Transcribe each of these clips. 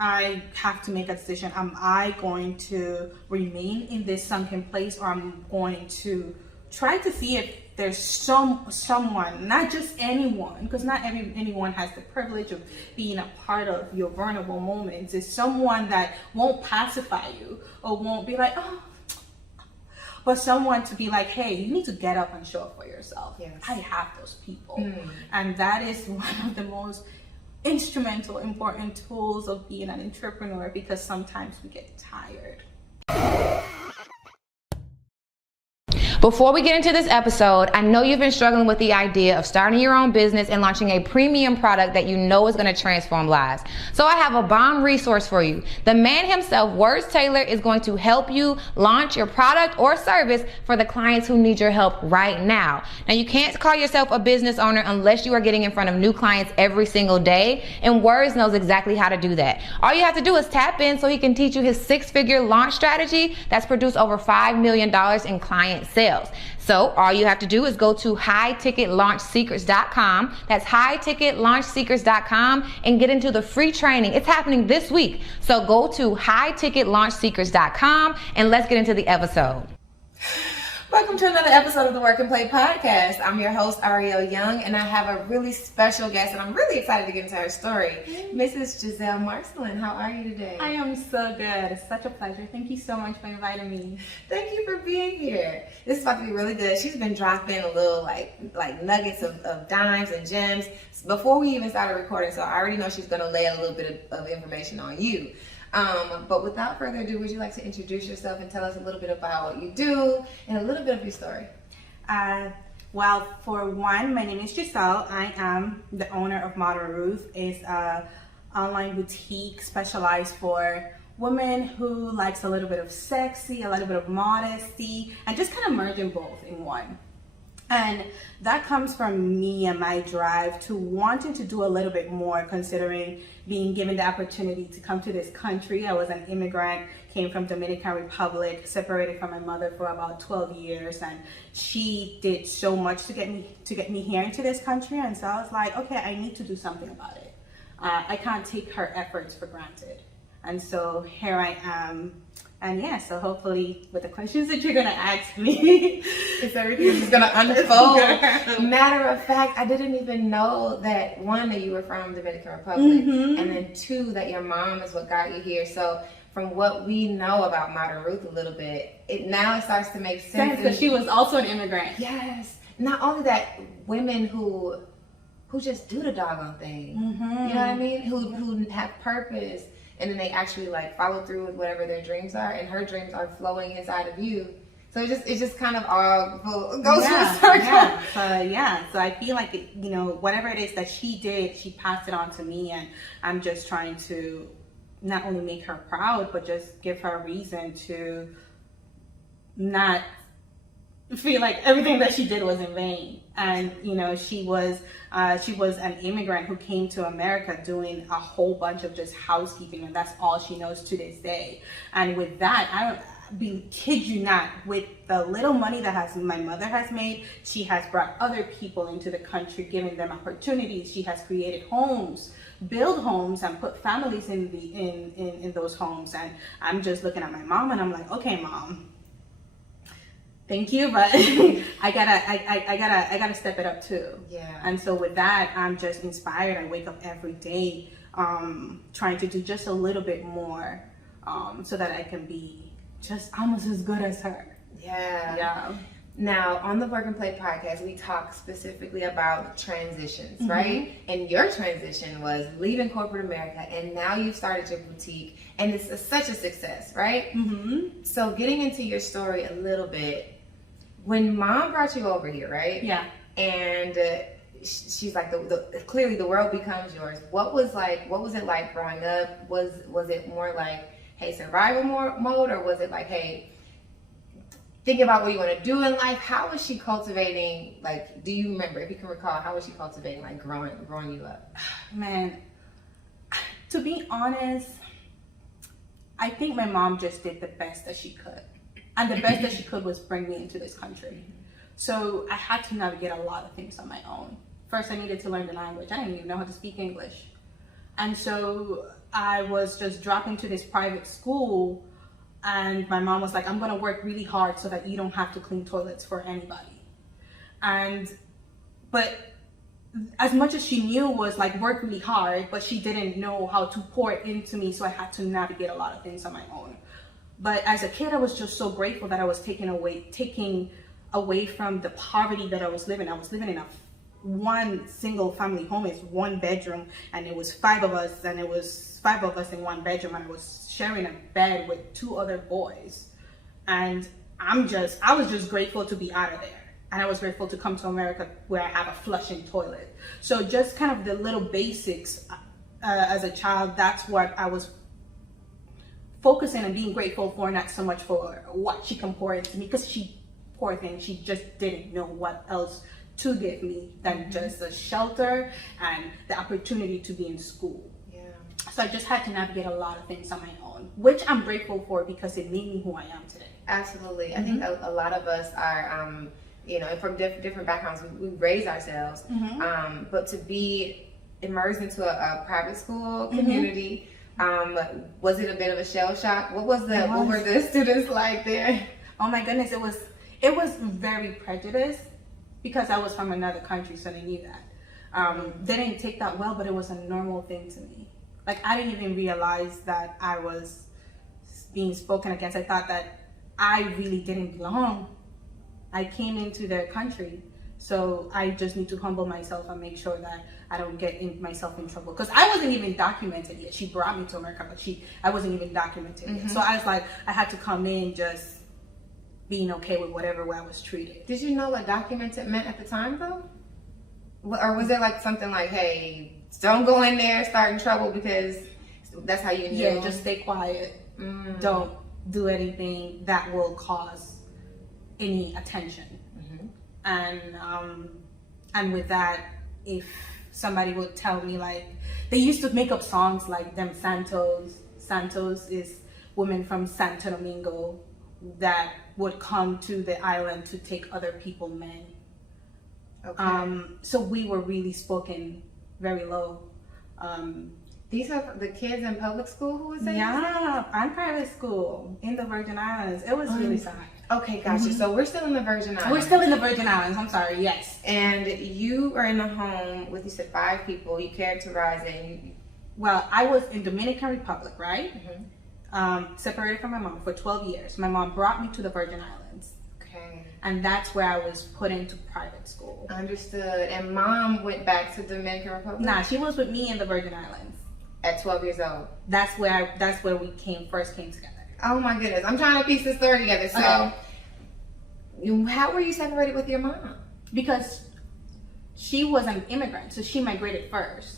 I have to make a decision. Am I going to remain in this sunken place, or I'm going to try to see if there's someone, not just anyone, because not anyone has the privilege of being a part of your vulnerable moments. It's someone that won't pacify you or won't be like, oh, but someone to be like, hey, you need to get up and show up for yourself. Yes. I have those people. And that is one of the most instrumental, important tools of being an entrepreneur, because sometimes we get tired. Before we get into this episode, I know you've been struggling with the idea of starting your own business and launching a premium product that you know is going to transform lives. So I have a bomb resource for you. The man himself, Words Taylor, is going to help you launch your product or service for the clients who need your help right now. Now, you can't call yourself a business owner unless you are getting in front of new clients every single day, and Words knows exactly how to do that. All you have to do is tap in so he can teach you his 6-figure launch strategy that's produced over $5 million in client sales. So all you have to do is go to highticketlaunchsecrets.com. That's highticketlaunchsecrets.com and get into the free training. It's happening this week. So go to highticketlaunchsecrets.com and let's get into the episode. Welcome to another episode of the Work and Play podcast. I'm your host, Ariel Young, and I have a really special guest, and I'm really excited to get into her story. Mrs. Gisele Marcelin, how are you today? I am so good. It's such a pleasure. Thank you so much for inviting me. Thank you for being here. This is about to be really good. She's been dropping a little like nuggets of dimes and gems before we even started recording, so I already know she's going to lay a little bit of information on you. But without further ado, would you like to introduce yourself and tell us a little bit about what you do and a little bit of your story? Well, for one, my name is Gisele. I am the owner of Modern Ruth. It's an online boutique specialized for women who likes a little bit of sexy, a little bit of modesty, and just kind of merging both in one. And that comes from me and my drive to wanting to do a little bit more, considering being given the opportunity to come to this country. I was an immigrant, came from Dominican Republic, separated from my mother for about 12 years, and she did so much to get me here into this country. And so I was like, okay, I need to do something about it. I can't take her efforts for granted. And so here I am. And yeah, so hopefully with the questions that you're gonna ask me, it's everything is gonna unfold. Matter of fact, I didn't even know that, one, that you were from Dominican Republic, and then two, that your mom is what got you here. So from what we know about Modern Ruth a little bit, it starts to make sense. Because she was also an immigrant. Yes. Not only that, women who just do the doggone thing. You know what I mean? Who have purpose. And then they actually like follow through with whatever their dreams are, and her dreams are flowing inside of you. So it just kind of all goes full circle. So I feel like whatever it is that she did, she passed it on to me, and I'm just trying to not only make her proud, but just give her a reason to not feel like everything that she did was in vain. And she was an immigrant who came to America doing a whole bunch of just housekeeping, and that's all she knows to this day. And with that, kid you not, with the little money that my mother has made, she has brought other people into the country, giving them opportunities. She has created homes, build homes, and put families in those homes. And I'm just looking at my mom, and I'm like, okay, Mom, thank you, but I gotta step it up too. Yeah. And so with that, I'm just inspired. I wake up every day trying to do just a little bit more so that I can be just almost as good as her. Yeah. Now, on the Work and Play podcast, we talk specifically about transitions, right? And your transition was leaving corporate America, and now you've started your boutique, and it's such a success, right? So getting into your story a little bit, when Mom brought you over here, right? Yeah. And she's like, clearly the world becomes yours. What was it like growing up? Was it more like, hey, survival mode, or was it like, hey, think about what you want to do in life? How was she cultivating, like, do you remember, if you can recall, how was she cultivating, like, growing you up? Man, to be honest, I think my mom just did the best that she could. And the best that she could was bring me into this country. So I had to navigate a lot of things on my own. First, I needed to learn the language. I didn't even know how to speak English. And so I was just dropped into this private school, and my mom was like, I'm going to work really hard so that you don't have to clean toilets for anybody. But as much as she knew was like work really hard, but she didn't know how to pour it into me, so I had to navigate a lot of things on my own. But as a kid, I was just so grateful that I was taking away from the poverty that I was living. I was living in one single family home. It's 1 bedroom, and it was 5 of us, and it was 5 of us in 1 bedroom, and I was sharing a bed with 2 other boys. And I was just grateful to be out of there. And I was grateful to come to America where I have a flushing toilet. So just kind of the little basics as a child, that's what I was focusing and being grateful for, not so much for what she can pour into me, because she, poor thing, she just didn't know what else to give me than just a shelter and the opportunity to be in school. Yeah. So I just had to navigate a lot of things on my own, which I'm grateful for because it made me who I am today. Absolutely. I think a lot of us are, from different backgrounds, we raise ourselves, but to be immersed into a private school community, was it a bit of a shell shock? What were the students like there? Oh my goodness, it was very prejudiced because I was from another country, so they knew that. They didn't take that well, but it was a normal thing to me. Like, I didn't even realize that I was being spoken against. I thought that I really didn't belong. I came into their country, so I just need to humble myself and make sure that I don't get myself in trouble. Because I wasn't even documented yet. She brought me to America, but I wasn't even documented yet. So I was like, I had to come in just being okay with whatever way I was treated. Did you know what documented meant at the time, though? Or was it like something like, hey, don't go in there, start in trouble, because that's how you knew? Yeah, just stay quiet. Don't do anything that will cause any attention. And with that, if somebody would tell me, like, they used to make up songs like them Santos is women from Santo Domingo that would come to the island to take other people's men. So we were really spoken very low. These are the kids in public school who was saying? Yeah, I'm private school in the Virgin Islands. It was really sad. Okay, gotcha. So we're still in the Virgin Islands. We're still in the Virgin Islands. I'm sorry. Yes. And you are in a home with, you said, 5 people. You characterize it. Well, I was in Dominican Republic, right? Separated from my mom for 12 years. My mom brought me to the Virgin Islands. Okay. And that's where I was put into private school. Understood. And mom went back to Dominican Republic? Nah, she was with me in the Virgin Islands. At 12 years old? That's where we first came together. Oh my goodness. I'm trying to piece this story together. So, how were you separated with your mom? Because she was an immigrant, so she migrated first.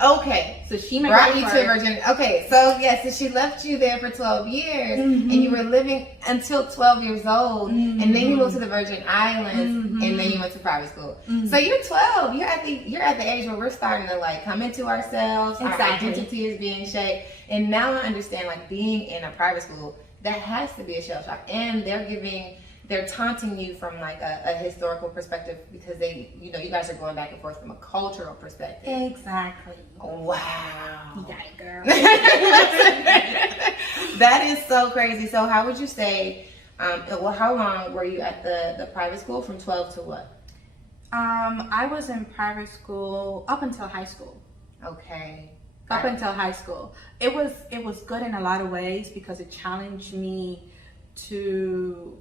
Okay. So she brought you to Virginia. Okay, so yes, so she left you there for 12 years, and you were living until 12 years old, and then you moved to the Virgin Islands, and then you went to private school. So you're 12. You're at the age where we're starting to like come into ourselves. Exactly. Our identity is being shaped, and now I understand, like, being in a private school, that has to be a shell shock, and they're taunting you from like a historical perspective, because you guys are going back and forth from a cultural perspective. Exactly. Wow. Yeah, girl. That is so crazy. So how would you say, how long were you at the private school? From 12 to what? I was in private school up until high school. Okay. Up until high school. It was good in a lot of ways because it challenged me to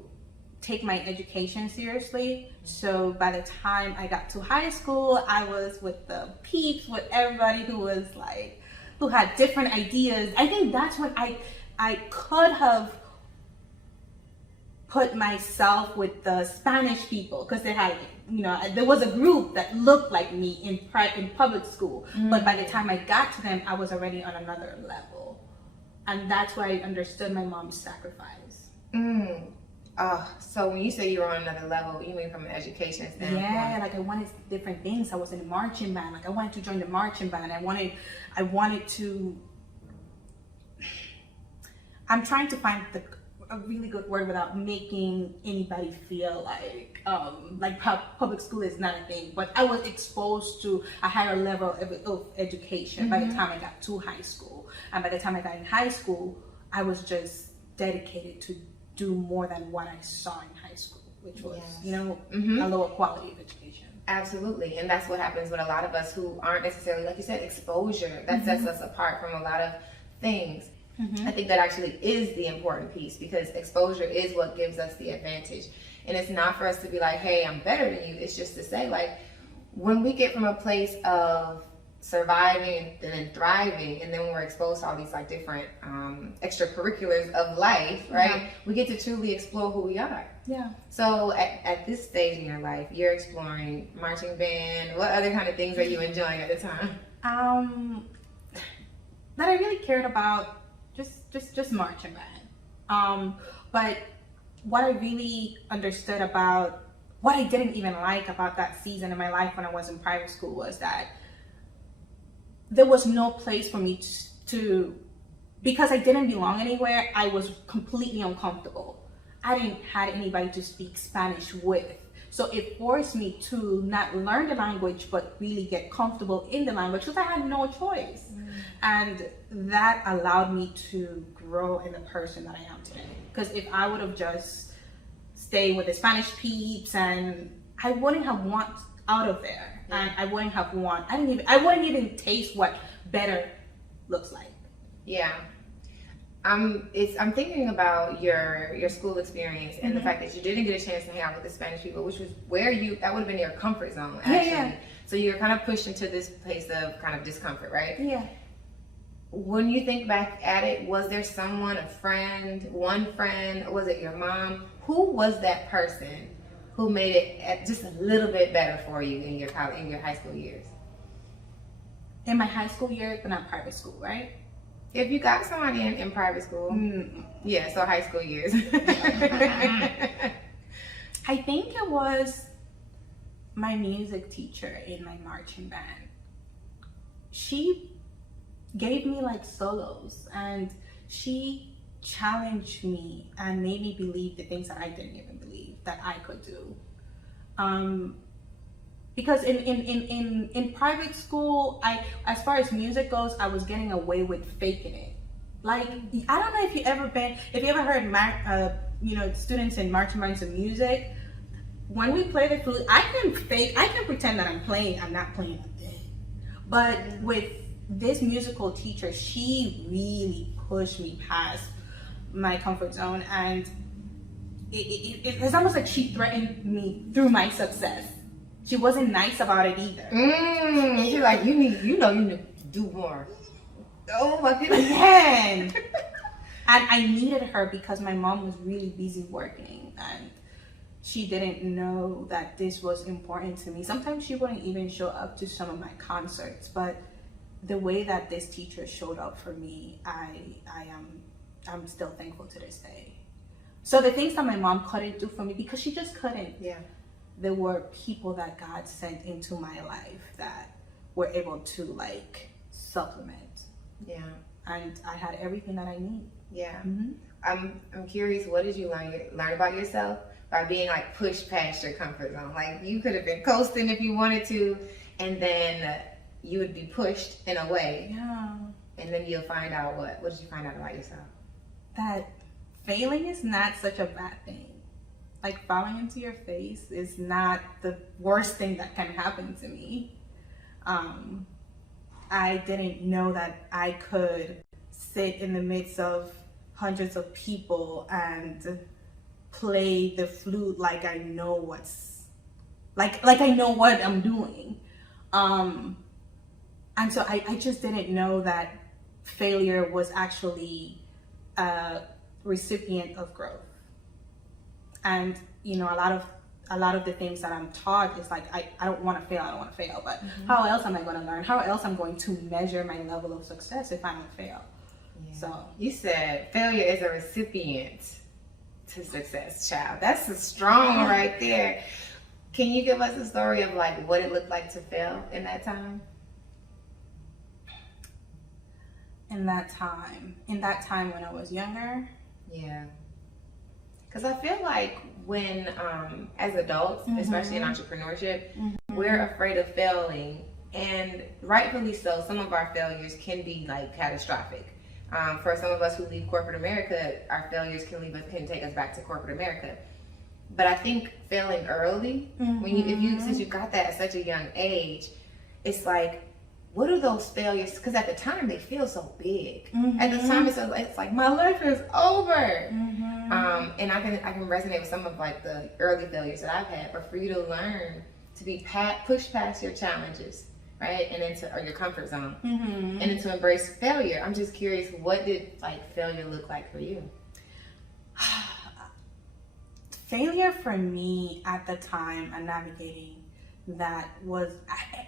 take my education seriously. So by the time I got to high school, I was with the peeps, with everybody who had different ideas. I think that's when I could have put myself with the Spanish people, because they had, there was a group that looked like me in public school. But by the time I got to them, I was already on another level. And that's where I understood my mom's sacrifice. So when you say you were on another level, you mean from an education standpoint? Yeah, like I wanted different things. I was in a marching band. Like I wanted to join the marching band. I'm trying to find a really good word without making anybody feel like public school is not a thing, but I was exposed to a higher level of education by the time I got to high school. And by the time I got in high school, I was just dedicated to do more than what I saw in high school, which was, a lower quality of education. Absolutely. And that's what happens with a lot of us who aren't necessarily, like you said, exposure. That sets us apart from a lot of things. I think that actually is the important piece, because exposure is what gives us the advantage. And it's not for us to be like, hey, I'm better than you. It's just to say, like, when we get from a place of surviving and then thriving, and then when we're exposed to all these like different extracurriculars of life, right? We get to truly explore who we are. Yeah. So at this stage in your life, you're exploring marching band. What other kind of things are you enjoying at the time? That I really cared about, just marching band. But what I really understood about, what I didn't even like about that season in my life when I was in private school, was that there was no place for me to because I didn't belong anywhere, I was completely uncomfortable. I didn't have anybody to speak Spanish with. So it forced me to not learn the language, but really get comfortable in the language, because I had no choice. And that allowed me to grow in the person that I am today. Because if I would have just stayed with the Spanish peeps, and I wouldn't have want out of there. And I wouldn't have want, I wouldn't even taste what better looks like. Yeah. I'm thinking about your school experience and the fact that you didn't get a chance to hang out with the Spanish people, which was where that would have been your comfort zone, actually. Yeah. So you're kind of pushed into this place of kind of discomfort, right? Yeah. When you think back at it, was there someone, one friend, was it your mom? Who was that person who made it just a little bit better for you in your high school years? In my high school years, but not private school, right? If you got somebody in private school, yeah, so high school years. I think it was my music teacher in my marching band. She gave me like solos, and she challenged me and made me believe the things that I didn't even believe that I could do. Because in private school, as far as music goes, I was getting away with faking it. Like, I don't know if you ever heard students in marching bands of music. When we play the flute, I can pretend that I'm not playing a thing. But with this musical teacher, she really pushed me past my comfort zone, and it's almost like she threatened me through my success. She wasn't nice about it either. She's like, you need to do more. Oh my goodness. Man. And I needed her because my mom was really busy working, and she didn't know that this was important to me. Sometimes she wouldn't even show up to some of my concerts, but the way that this teacher showed up for me, I'm still thankful to this day. So the things that my mom couldn't do for me, because she just couldn't. Yeah. There were people that God sent into my life that were able to like supplement. Yeah. And I had everything that I need. Yeah. I'm curious, what did you learn about yourself by being like pushed past your comfort zone? Like, you could have been coasting if you wanted to, and then you would be pushed in a way. Yeah. And then you'll find out what did you find out about yourself? That failing is not such a bad thing. Like, falling into your face is not the worst thing that can happen to me. I didn't know that I could sit in the midst of hundreds of people and play the flute like I know I know what I'm doing. And so I just didn't know that failure was actually a recipient of growth. And a lot of the things that I'm taught is like, I don't want to fail, but how else am I going to learn? How else am I going to measure my level of success if I don't fail? Yeah. So you said failure is a recipient to success, child. That's a strong one right there. Can you give us a story of like what it looked like to fail in that time? In that time when I was younger? Yeah. Because I feel like when, as adults, especially in entrepreneurship, we're afraid of failing, and rightfully so. Some of our failures can be like catastrophic. For some of us who leave corporate America, our failures can take us back to corporate America. But I think failing early, since you got that at such a young age, it's like, what are those failures? Because at the time they feel so big. At the time it's like my life is over. And I can resonate with some of like the early failures that I've had. But for you to learn to be pushed past your challenges, right, and into your comfort zone, and then to embrace failure. I'm just curious, what did like failure look like for you? Failure for me at the time and navigating that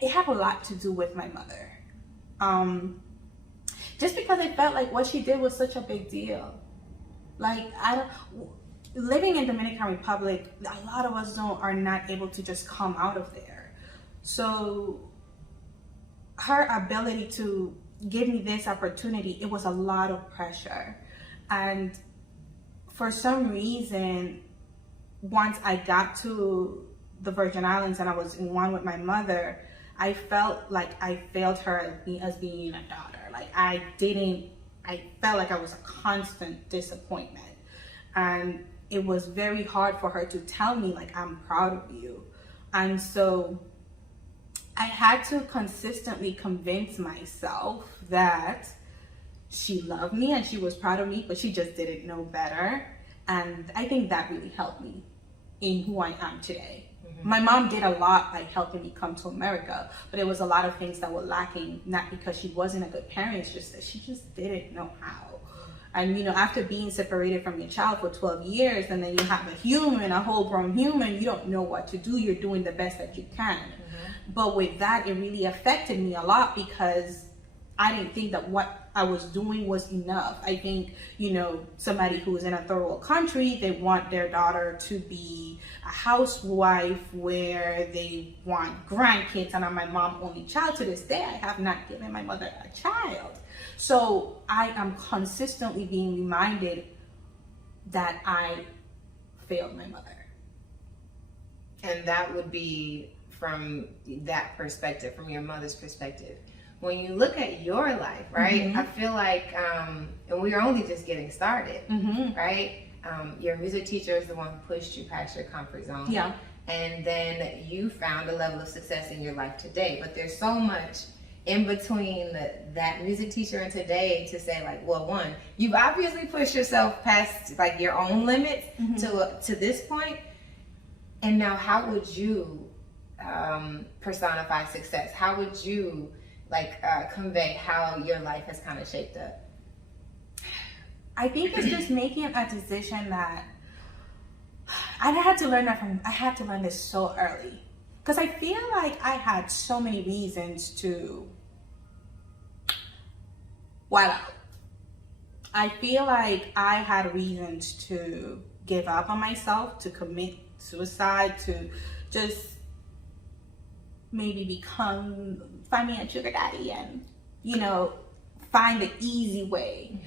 it had a lot to do with my mother. Just because I felt like what she did was such a big deal. Like, living in Dominican Republic, a lot of us are not able to just come out of there. So her ability to give me this opportunity, it was a lot of pressure. And for some reason, once I got to the Virgin Islands and I was in one with my mother, I felt like I failed her as being a daughter. Like I felt like I was a constant disappointment. And it was very hard for her to tell me like, I'm proud of you. And so I had to consistently convince myself that she loved me and she was proud of me, but she just didn't know better. And I think that really helped me in who I am today. My mom did a lot by helping me come to America, but it was a lot of things that were lacking, not because she wasn't a good parent, it's just that she just didn't know how. And after being separated from your child for 12 years, and then you have a whole grown human, you don't know what to do, you're doing the best that you can. But with that, it really affected me a lot because I didn't think that what I was doing was enough. I think, somebody who is in a third world country, they want their daughter to be a housewife where they want grandkids, and I'm my mom's only child. To this day, I have not given my mother a child. So I am consistently being reminded that I failed my mother. And that would be from that perspective, from your mother's perspective. When you look at your life, right, I feel like, and we're only just getting started, right? Your music teacher is the one who pushed you past your comfort zone. Yeah. And then you found a level of success in your life today. But there's so much in between that music teacher and today to say like, well, one, you've obviously pushed yourself past like your own limits to this point. And now how would you personify success? How would you convey how your life has kind of shaped up? I think it's just making a decision that I had to learn this so early, because I feel like I had so many reasons to I feel like I had reasons to give up on myself, to commit suicide, to just maybe find me a sugar daddy and find the easy way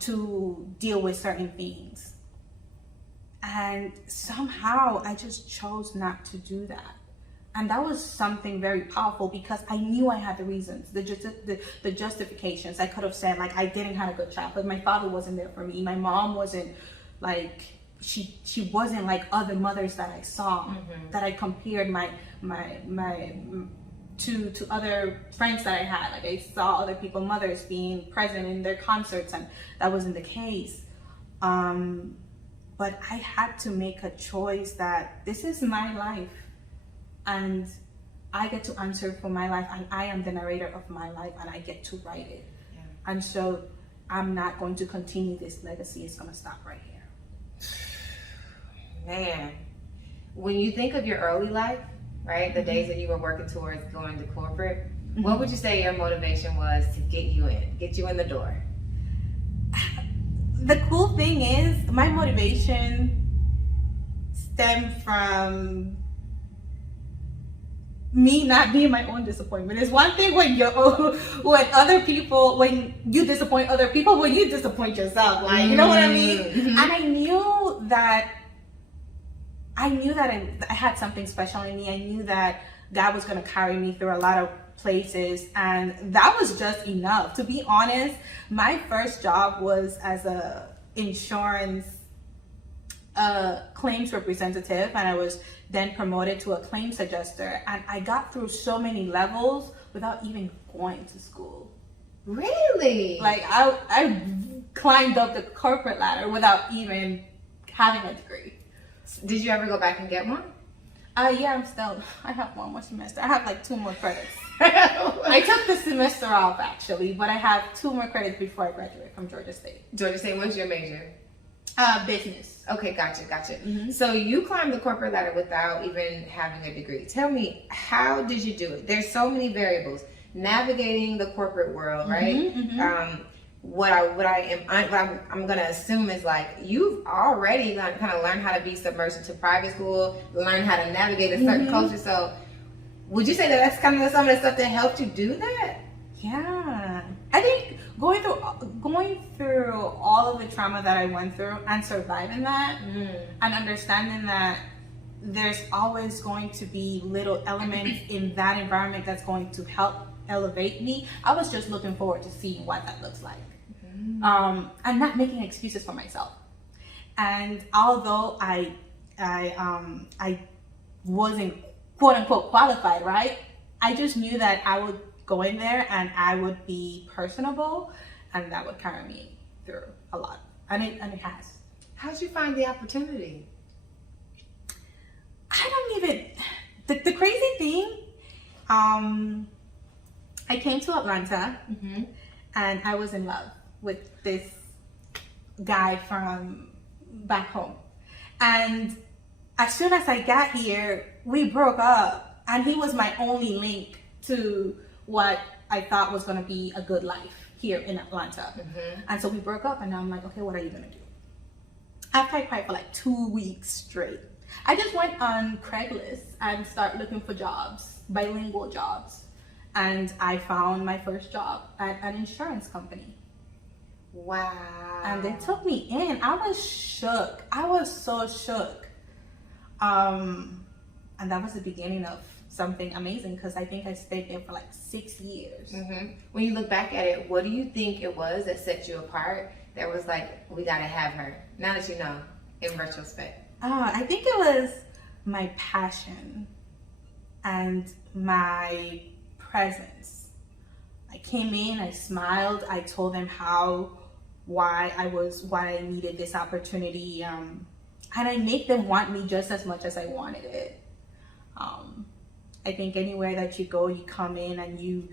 to deal with certain things. And somehow I just chose not to do that. And that was something very powerful because I knew I had the reasons, the justifications. I could have said like I didn't have a good childhood. My father wasn't there for me. My mom wasn't like, she wasn't like other mothers that I saw, that I compared my to other friends that I had. Like I saw other people's mothers being present in their concerts, and that wasn't the case. But I had to make a choice that this is my life and I get to answer for my life, and I am the narrator of my life and I get to write it. Yeah. And so I'm not going to continue this legacy. It's going to stop right here. Man, when you think of your early life, right, the days that you were working towards going to corporate, what would you say your motivation was to get you in the door? The cool thing is my motivation stemmed from me not being my own disappointment. It's one thing when you disappoint other people, when you disappoint yourself, like, you know what I mean? And I knew that I had something special in me. I knew that God was going to carry me through a lot of places, and that was just enough. To be honest, my first job was as a insurance claims representative, and I was then promoted to a claims adjuster, and I got through so many levels without even going to school. Really? Like I climbed up the corporate ladder without even having a degree. Did you ever go back and get one? Yeah, I have one more semester. I have like 2 more credits. I took the semester off actually, but I have 2 more credits before I graduate from Georgia State. Georgia State, what's your major? Business. Okay, gotcha. Mm-hmm. So you climbed the corporate ladder without even having a degree. Tell me, how did you do it? There's so many variables. Navigating the corporate world, right? Mm-hmm, mm-hmm. I'm gonna assume is like you've already kind of learned how to be submerged into private school, learn how to navigate a certain culture. So would you say that that's kind of some of the stuff that helped you do that? Yeah, I think going through all of the trauma that I went through and surviving that, and understanding that there's always going to be little elements in that environment that's going to help elevate me. I was just looking forward to seeing what that looks like. And not making excuses for myself. And although I wasn't quote unquote qualified, right? I just knew that I would go in there and I would be personable, and that would carry me through a lot. And it has. How'd you find the opportunity? I don't even, the crazy thing, I came to Atlanta and I was in love with this guy from back home. And as soon as I got here, we broke up, and he was my only link to what I thought was going to be a good life here in Atlanta. And so we broke up, and now I'm like, okay, what are you going to do? After I cried for like 2 weeks straight, I just went on Craigslist and started looking for jobs, bilingual jobs. And I found my first job at an insurance company. Wow. And they took me in. I was shook. I was so shook. And that was the beginning of something amazing, because I think I stayed there for like 6 years. When you look back at it, what do you think it was that set you apart? That was like, we gotta have her. Now that you know, in retrospect. I think it was my passion and my presence. I came in, I smiled, I told them why I needed this opportunity, and I make them want me just as much as I wanted it. I think anywhere that you go, you come in and you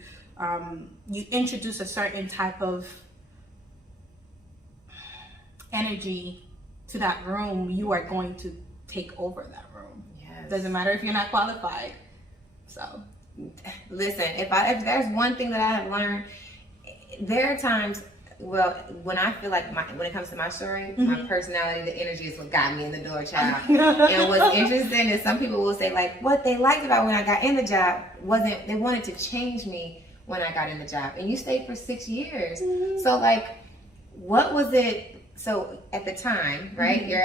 introduce a certain type of energy to that room, you are going to take over that room. Yes. Doesn't matter if you're not qualified. So listen, if there's one thing that I have learned, there are times, well, when I feel like when it comes to my story, my personality, the energy is what got me in the door, child. And what's interesting is some people will say like, what they liked about when I got in the job wasn't, they wanted to change me when I got in the job. And you stayed for 6 years. So like, what was it? So at the time, right, your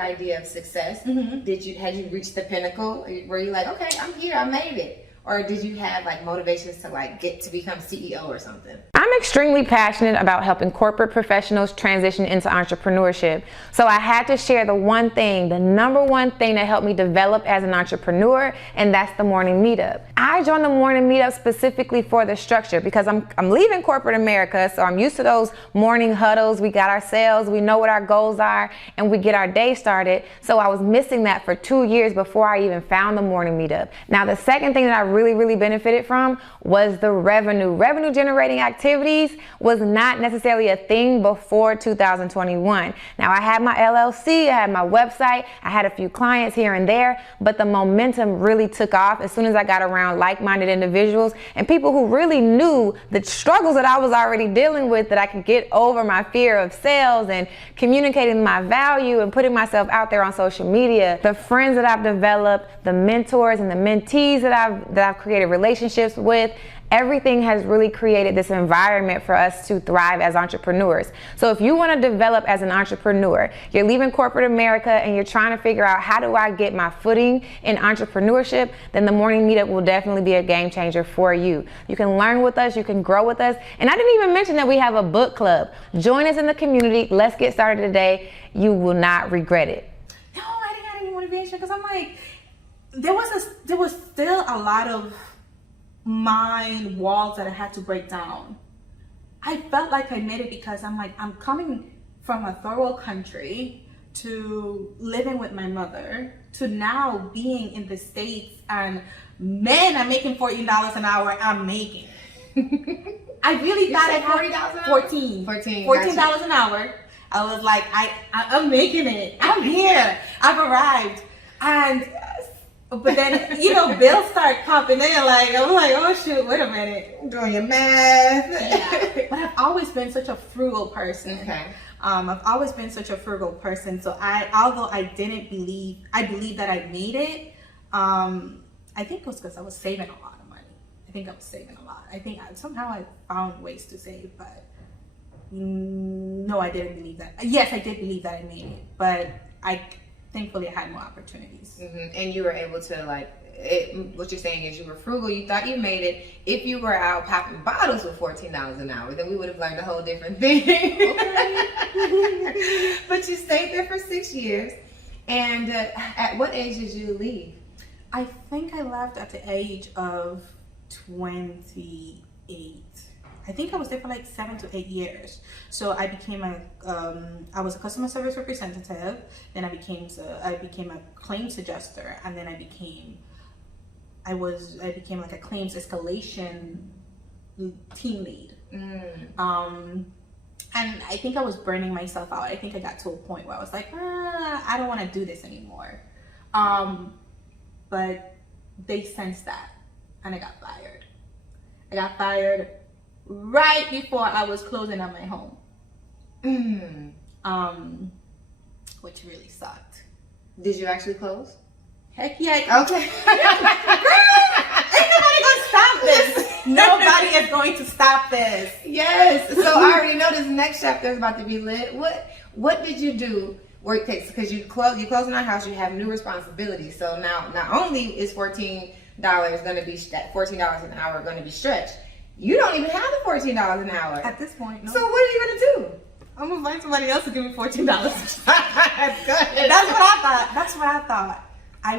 idea of success, had you reached the pinnacle? Were you like, okay, I'm here, I made it? Or did you have like motivations to like get to become CEO or something? I'm extremely passionate about helping corporate professionals transition into entrepreneurship. So I had to share the number one thing that helped me develop as an entrepreneur, and that's the morning meetup. I joined the morning meetup specifically for the structure because I'm leaving corporate America, so I'm used to those morning huddles. We got our sales, we know what our goals are, and we get our day started. So I was missing that for 2 years before I even found the morning meetup. Now the second thing that I really benefited from was the revenue generating activities was not necessarily a thing before 2021. Now I had my LLC, I had my website, I had a few clients here and there, but the momentum really took off as soon as I got around like-minded individuals and people who really knew the struggles that I was already dealing with, that I could get over my fear of sales and communicating my value and putting myself out there on social media. The friends that I've developed, the mentors and the mentees that I've created relationships with, everything has really created this environment for us to thrive as entrepreneurs. So if you want to develop as an entrepreneur, you're leaving corporate America and you're trying to figure out how do I get my footing in entrepreneurship, then the morning meetup will definitely be a game changer for you. You can learn with us, you can grow with us. And I didn't even mention that we have a book club. Join us in the community. Let's get started today. You will not regret it. No, I didn't have any motivation because I'm like, there was still a lot of mind walls that I had to break down. I felt like I made it because I'm like, I'm coming from a third world country to living with my mother to now being in the States, and men are making $14 an hour. I'm making. I really thought I had $14 an hour. I was like, I'm making it. I'm here. I've arrived. And but then, bills start popping in. I'm like, oh shoot, wait a minute. I'm doing your math. Yeah. But I've always been such a frugal person. Okay. I've always been such a frugal person. So although I believe that I made it, I think it was because I was saving a lot of money. I think I was saving a lot. I think somehow I found ways to save, but no, I didn't believe that. Yes, I did believe that I made it, but thankfully I had more opportunities. Mm-hmm. And you were able to what you're saying is you were frugal. You thought you made it. If you were out popping bottles with $14 an hour, then we would have learned a whole different thing. Okay. But you stayed there for 6 years. And at what age did you leave? I think I left at the age of 28. I think I was there for like 7 to 8 years. So I became I was a customer service representative. Then I became a claims adjuster, and then I became like a claims escalation team lead. And I think I was burning myself out. I think I got to a point where I was like, I don't want to do this anymore. But they sensed that, and I got fired. I got fired right before I was closing on my home. Which really sucked. Did you actually close? Heck yeah. Okay. Ain't nobody gonna stop this. Nobody is going to stop this. Yes. So I already know this next chapter is about to be lit. What did you do? Because you closing our house, you have new responsibilities. So now not only is $14 going to be $14 an hour going to be stretched, you don't even have the $14 an hour at this point. No. So what are you gonna do? I'm gonna find somebody else to give me $14. That's good. That's what I thought. I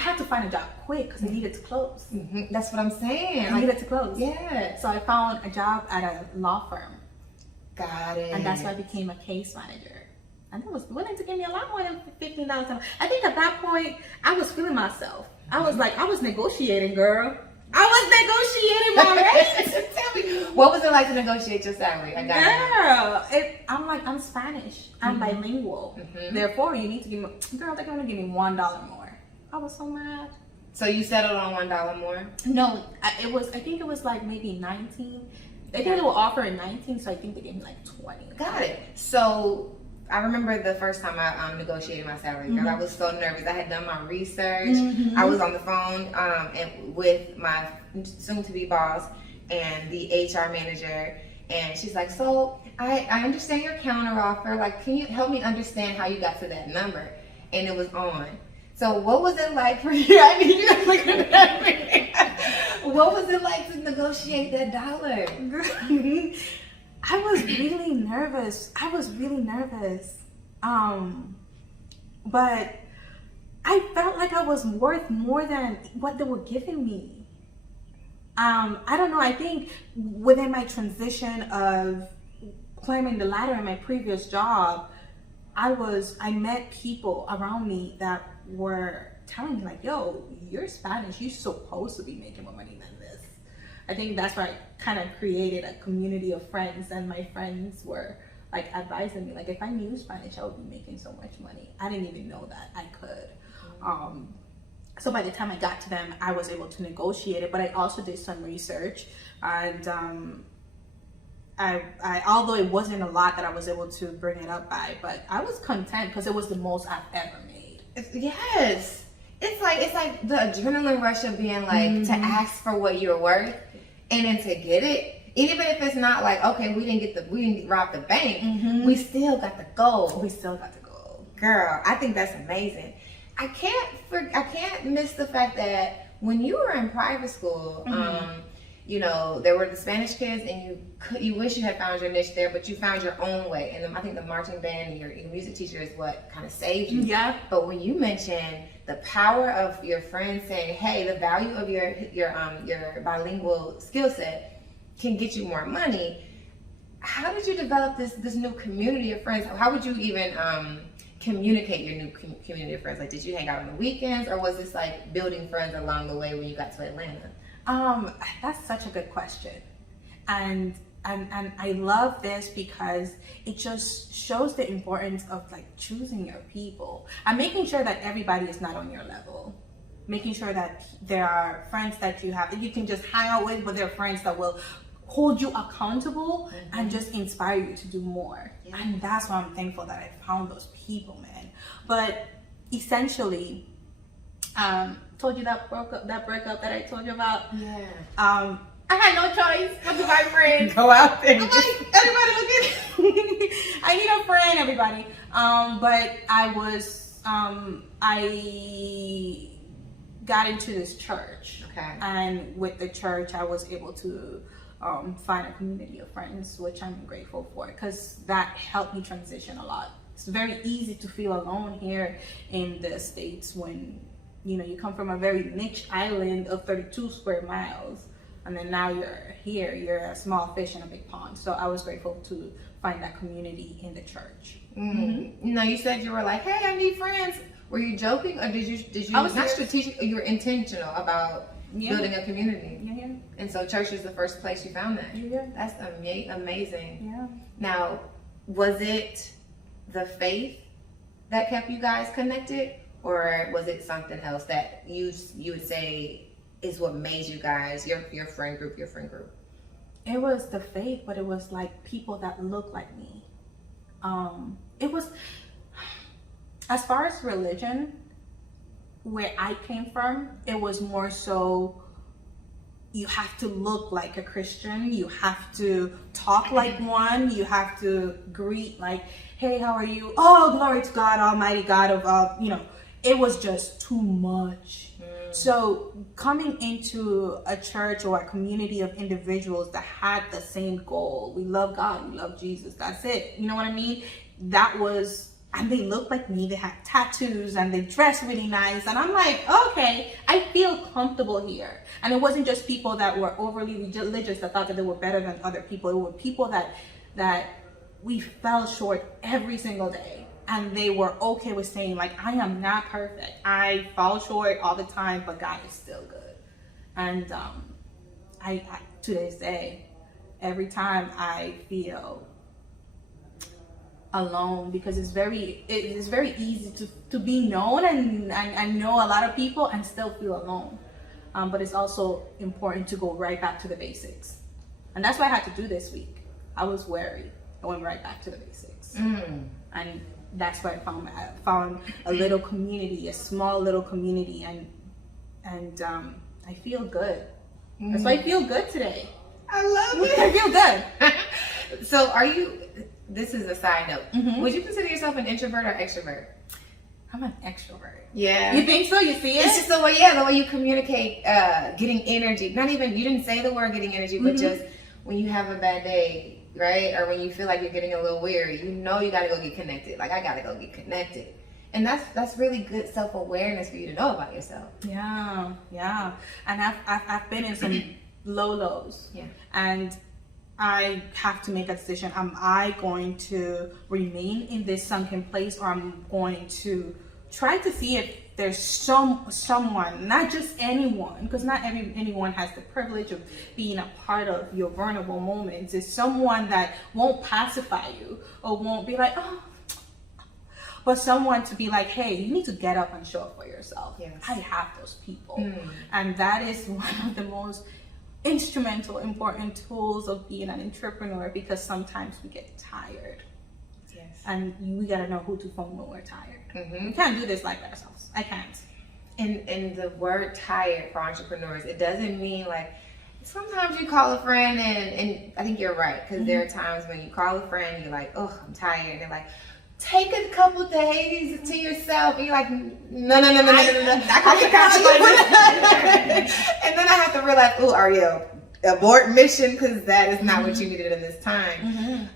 had to find a job quick because I needed to close. Mm-hmm. That's what I'm saying. I needed to close. Yeah. So I found a job at a law firm. Got it. And that's why I became a case manager. And they was willing to give me a lot more than $15 an hour. I think at that point I was feeling myself. I was like, I was negotiating, girl. I was negotiating my rates. Tell me, what was it like to negotiate your salary? I'm like, I'm Spanish. I'm bilingual. Mm-hmm. Therefore, you need to give me, girl, they're going to give me $1 more. I was so mad. So you settled on $1 more? No, I think it was like maybe 19. I think they were offering 19, so I think they gave me like 20. Got it. So I remember the first time I negotiated my salary, because I was so nervous. I had done my research. Mm-hmm. I was on the phone and with my soon-to-be boss and the HR manager, and she's like, so I understand your counteroffer. Like, can you help me understand how you got to that number? And it was on. So what was it like for you? I need you to look at me. What was it like to negotiate that dollar? I was really nervous. But I felt like I was worth more than what they were giving me. I don't know. I think within my transition of climbing the ladder in my previous job, I met people around me that were telling me like, yo, you're Spanish. You're supposed to be making more money than this. I think that's why I kind of created a community of friends, and my friends were like advising me, like if I knew Spanish, I would be making so much money. I didn't even know that I could. So by the time I got to them, I was able to negotiate it, but I also did some research, and I although it wasn't a lot that I was able to bring it up by, but I was content because it was the most I've ever made. Yes. it's like the adrenaline rush of being like to ask for what you're worth and then to get it. Even if it's not like, okay, we didn't rob the bank, we still got the goal. We still got the goal. Girl, I think that's amazing. I can't miss the fact that when you were in private school, you know, there were the Spanish kids, and you wish you had found your niche there, but you found your own way. And I think the marching band and your music teacher is what kind of saved you. Yeah. But when you mentioned the power of your friends saying, "Hey, the value of your bilingual skill set can get you more money," how did you develop this new community of friends? How would you even communicate your new community of friends? Like, did you hang out on the weekends, or was this like building friends along the way when you got to Atlanta? That's such a good question, and I love this because it just shows the importance of like choosing your people and making sure that everybody is not on your level. Making sure that there are friends that you have that you can just hang out with, but they're friends that will hold you accountable and just inspire you to do more. Yeah. And that's why I'm thankful that I found those people, man. But essentially, told you that breakup that I told you about. Yeah. I had no choice but to find friends. Go out there. I'm like, everybody look at I need a friend, everybody. But I got into this church. Okay. And with the church, I was able to find a community of friends, which I'm grateful for, because that helped me transition a lot. It's very easy to feel alone here in the States when, you know, you come from a very niche island of 32 square miles, and then now you're here, you're a small fish in a big pond. So I was grateful to find that community in the church. No, you said you were like, "Hey, I need friends." Were you joking, or did you I was not serious. strategic? You were intentional about building a community. Yeah. And so church is the first place you found that. Yeah. That's amazing. Yeah. Now, was it the faith that kept you guys connected, or was it something else that you would say is what made you guys your friend group? It was the faith, but it was like people that look like me. It was, as far as religion, where I came from, it was more so you have to look like a Christian, you have to talk like one, you have to greet like, "Hey, how are you? Oh, glory to God, Almighty God of all," you know, it was just too much. So coming into a church or a community of individuals that had the same goal, we love God, we love Jesus, that's it. You know what I mean? That was, and they looked like me, they had tattoos and they dressed really nice. And I'm like, okay, I feel comfortable here. And it wasn't just people that were overly religious that thought that they were better than other people. It were people that we fell short every single day. And they were okay with saying, like, I am not perfect. I fall short all the time, but God is still good. And I to this day, every time I feel alone, because it's very easy to be known and know a lot of people and still feel alone. But it's also important to go right back to the basics. And that's what I had to do this week. I was wary. I went right back to the basics. And that's where I found a little community, a small little community, and I feel good. That's why I feel good today. I love it. I feel good. So this is a side note. Would you consider yourself an introvert or extrovert? I'm an extrovert. Yeah. You think so? You see it? It's just the way you communicate, getting energy. You didn't say the word getting energy, but just when you have a bad day, right? Or when you feel like you're getting a little weary, you know you gotta go get connected. Like, I gotta go get connected. And that's really good self-awareness for you to know about yourself. Yeah. And I've been in some lows. Yeah. And I have to make a decision. Am I going to remain in this sunken place, or I'm going to try to see if there's someone, not just anyone, because not anyone has the privilege of being a part of your vulnerable moments. It's someone that won't pacify you or won't be like, oh, but someone to be like, hey, you need to get up and show up for yourself. Yes. I have those people. And that is one of the most instrumental, important tools of being an entrepreneur, because sometimes we get tired. Yes. And we gotta know who to phone when we're tired. We can't do this like ourselves. I can't. And the word tired for entrepreneurs, it doesn't mean like, sometimes you call a friend and I think you're right, because there are times when you call a friend, you're like, oh, I'm tired. And they're like, take a couple days to yourself. And you're like, no. And then I have to realize, oh, are you abort mission? Because that is not what you needed in this time.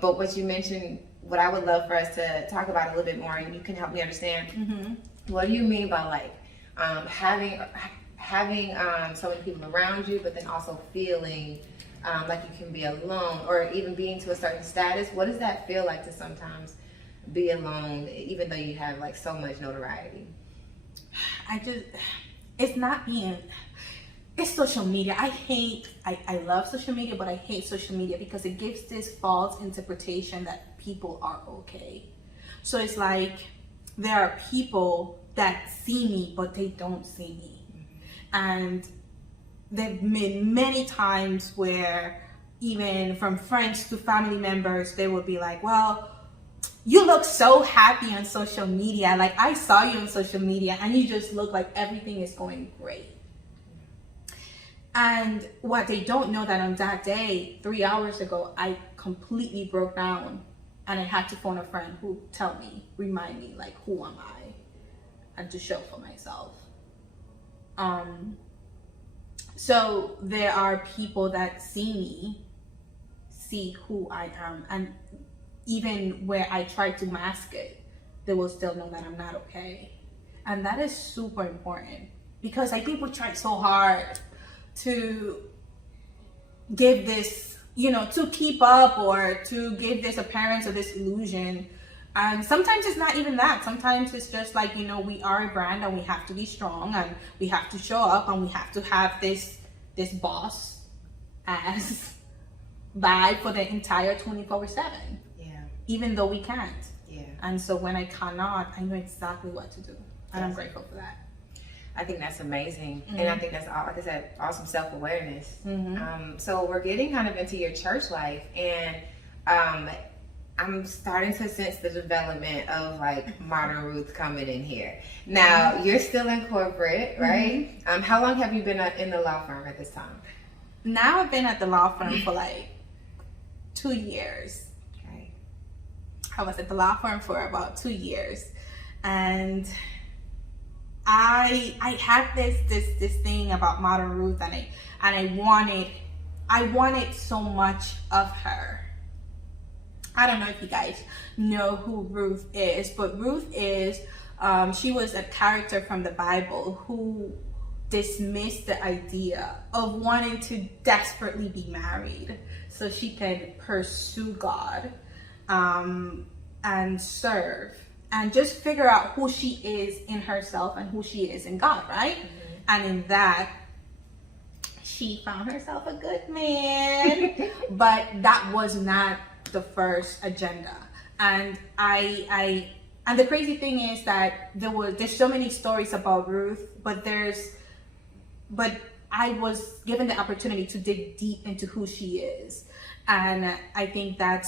But what you mentioned, what I would love for us to talk about a little bit more, and you can help me understand, what do you mean by like having so many people around you, but then also feeling like you can be alone, or even being to a certain status? What does that feel like to sometimes be alone, even though you have like so much notoriety? It's social media. I love social media, but I hate social media because it gives this false interpretation that people are okay. So it's like there are people that see me, but they don't see me. And there've been many times where even from friends to family members, they would be like, well, you look so happy on social media. Like, I saw you on social media and you just look like everything is going great. And what they don't know, that on that day, 3 hours ago, I completely broke down and I had to phone a friend who remind me, like, who am I? And to show for myself. So there are people that see who I am, and even where I try to mask it, they will still know that I'm not okay. And that is super important, because I think we try so hard to give this, to keep up or to give this appearance or this illusion. And sometimes it's not even that. Sometimes it's just like, we are a brand and we have to be strong and we have to show up and we have to have this boss as vibe for the entire 24/7. Yeah. Even though we can't. Yeah. And so when I cannot, I know exactly what to do. And I'm grateful for that. I think that's amazing. And I think that's, like I said, awesome self-awareness. So we're getting kind of into your church life, and I'm starting to sense the development of like Modern Ruth coming in here. Now, you're still in corporate, right? How long have you been in the law firm at this time? Now I've been at the law firm for like 2 years. Okay. I was at the law firm for about 2 years. And I had this thing about Modern Ruth, and I wanted so much of her. I don't know if you guys know who Ruth is, but Ruth is, she was a character from the Bible who dismissed the idea of wanting to desperately be married so she can pursue God and serve and just figure out who she is in herself and who she is in God, right? And in that, she found herself a good man, but that was not the first agenda. And and the crazy thing is that there's so many stories about Ruth, but I was given the opportunity to dig deep into who she is, and I think that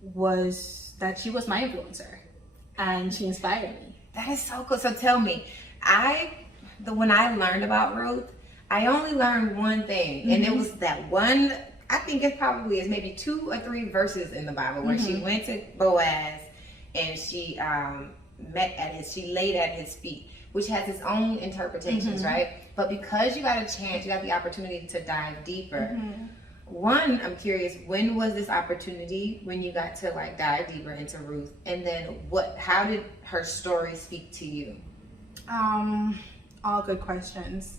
she was my influencer, and she inspired me. That is so cool. So tell me, when I learned about Ruth, I only learned one thing, and it was that one. I think it probably is maybe 2 or 3 verses in the Bible where she went to Boaz and she she laid at his feet, which has its own interpretations, right? But because you got a chance, you got the opportunity to dive deeper. One, I'm curious, when was this opportunity when you got to like dive deeper into Ruth? And then how did her story speak to you? All good questions.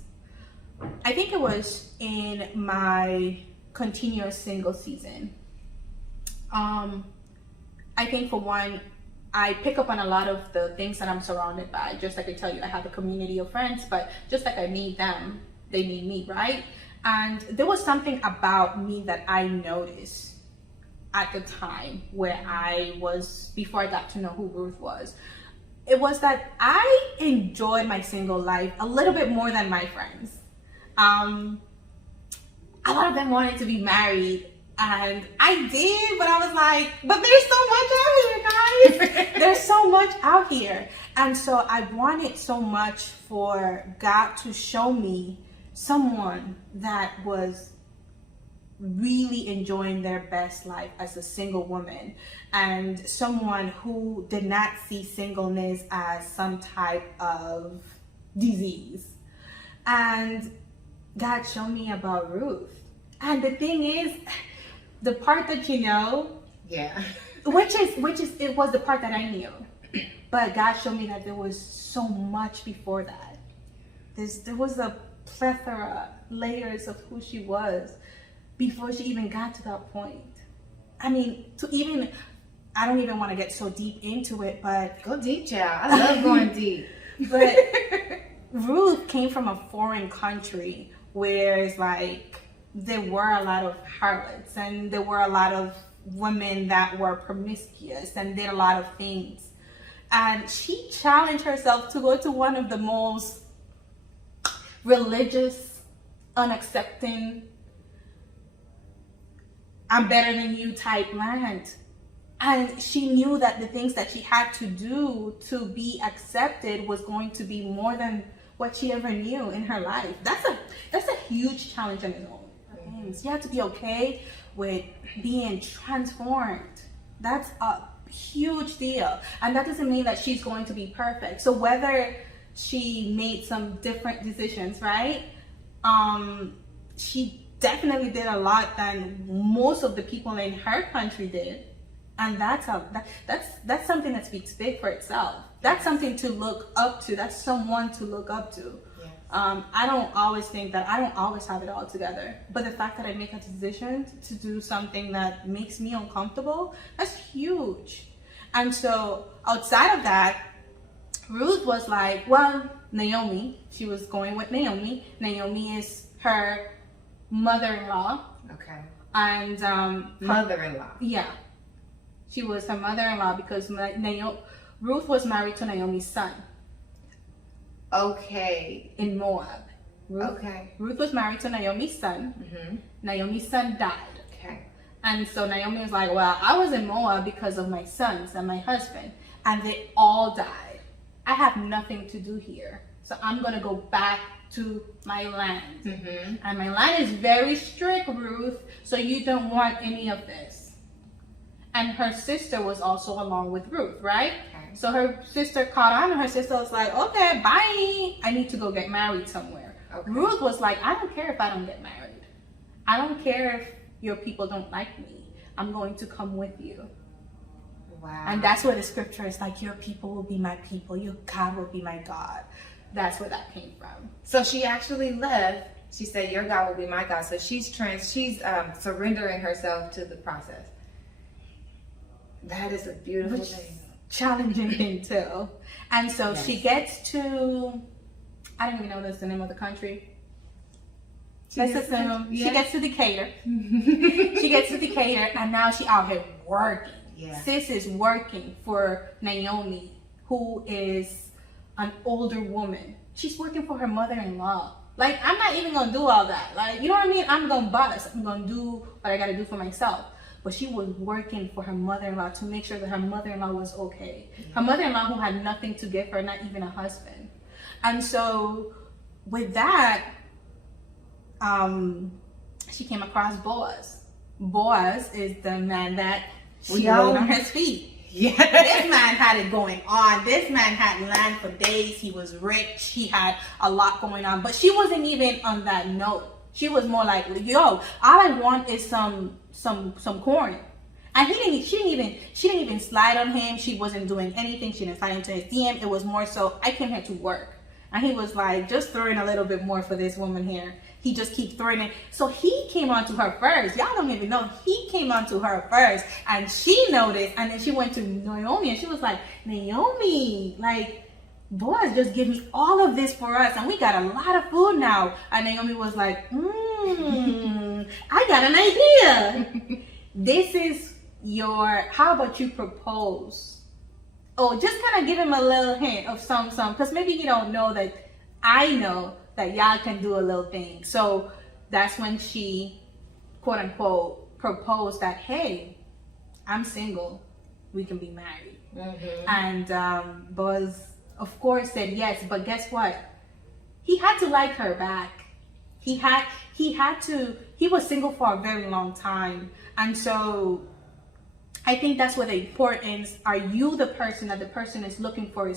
I think it was in my continuous single season. I think for one, I pick up on a lot of the things that I'm surrounded by. Just like I tell you, I have a community of friends, but just like I need them, they need me, right? And there was something about me that I noticed at the time where before I got to know who Ruth was. It was that I enjoyed my single life a little bit more than my friends. A lot of them wanted to be married, and I did, but I was like, but there's so much out here, guys. There's so much out here. And so I wanted so much for God to show me someone that was really enjoying their best life as a single woman, and someone who did not see singleness as some type of disease. And God showed me about Ruth. And the thing is, the part that you know, Yeah. which is it was the part that I knew. But God showed me that there was so much before that. There was a plethora, layers of who she was before she even got to that point. I mean, I don't even want to get so deep into it, but Go deep, child. I love going deep. but Ruth came from a foreign country where it's like there were a lot of harlots and there were a lot of women that were promiscuous and did a lot of things. And she challenged herself to go to one of the most religious, unaccepting, I'm better than you type land. And she knew that the things that she had to do to be accepted was going to be more than what she ever knew in her life. That's a huge challenge in its own. You have to be okay with being transformed. That's a huge deal. And that doesn't mean that she's going to be perfect. So whether she made some different decisions, right? She definitely did a lot than most of the people in her country did. And that's something that speaks big for itself. That's something to look up to. That's someone to look up to. Yes. I don't always have it all together. But the fact that I make a decision to do something that makes me uncomfortable, that's huge. And so outside of that, Ruth was like, well, Naomi, she was going with Naomi. Naomi is her mother-in-law. Okay. And mother-in-law. Yeah. She was her mother-in-law because Ruth was married to Naomi's son. Okay. In Moab. Ruth was married to Naomi's son. Mm-hmm. Naomi's son died. Okay. And so Naomi was like, well, I was in Moab because of my sons and my husband, and they all died. I have nothing to do here. So I'm going to go back to my land. Mm-hmm. And my land is very strict, Ruth, so you don't want any of this. And her sister was also along with Ruth, right? Okay. So her sister caught on, and her sister was like, okay, bye. I need to go get married somewhere. Okay. Ruth was like, I don't care if I don't get married. I don't care if your people don't like me. I'm going to come with you. Wow. And that's where the scripture is like, your people will be my people. Your God will be my God. That's where that came from. So she actually left. She said, your God will be my God. So she's surrendering herself to the process. That is a beautiful thing. Challenging thing too. And so yes. She gets to, I don't even know that's the name of the country. Let's assume she gets to Decatur. She gets to Decatur, and now she out here working. Yeah. Sis is working for Naomi, who is an older woman. She's working for her mother-in-law. Like, I'm not even gonna do all that. Like, you know what I mean? I'm gonna bust. I'm gonna do what I gotta do for myself. But she was working for her mother-in-law to make sure that her mother-in-law was okay. Yeah. Her mother-in-law who had nothing to give her, not even a husband. And so with that, she came across Boaz. Boaz is the man that she rode on his feet. Yeah. This man had it going on. This man had land for days. He was rich. He had a lot going on. But she wasn't even on that note. She was more like, yo, all I want is some corn. And she didn't even slide on him. She wasn't doing anything. She didn't slide into his DM. It was more so, I came here to work. And he was like, just throwing a little bit more for this woman here. He just keeps throwing it. So he came on to her first. Y'all don't even know. He came on to her first. And she noticed. And then she went to Naomi. And she was like, Naomi, like, Boaz just give me all of this for us. And we got a lot of food now. And Naomi was like, I got an idea. This is how about you propose? Oh, just kind of give him a little hint of some. Because maybe you don't know that I know that y'all can do a little thing. So that's when she, quote unquote, proposed that, hey, I'm single. We can be married. Mm-hmm. And Boaz of course, said yes. But guess what? He had to like her back. He had to. He was single for a very long time, and so I think that's what the importance. Are you the person that the person is looking for?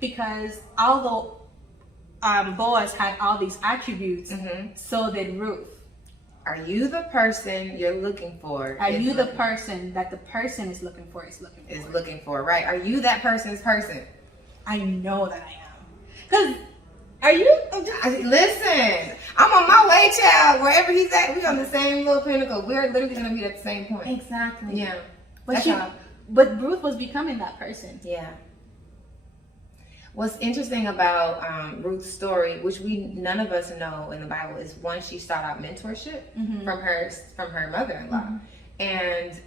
Because although Boaz had all these attributes, so did Ruth. Are you the person you're looking for? Are you the person that the person is looking for? Right? Are you that person's person? I know that I am. Because are you? Listen, I'm on my way, child. Wherever he's at, we're on the same little pinnacle. We're literally gonna be at the same point. Exactly. Yeah. But Ruth was becoming that person. Yeah. What's interesting about Ruth's story, which none of us know in the Bible, is one, she sought out mentorship from her mother-in-law, and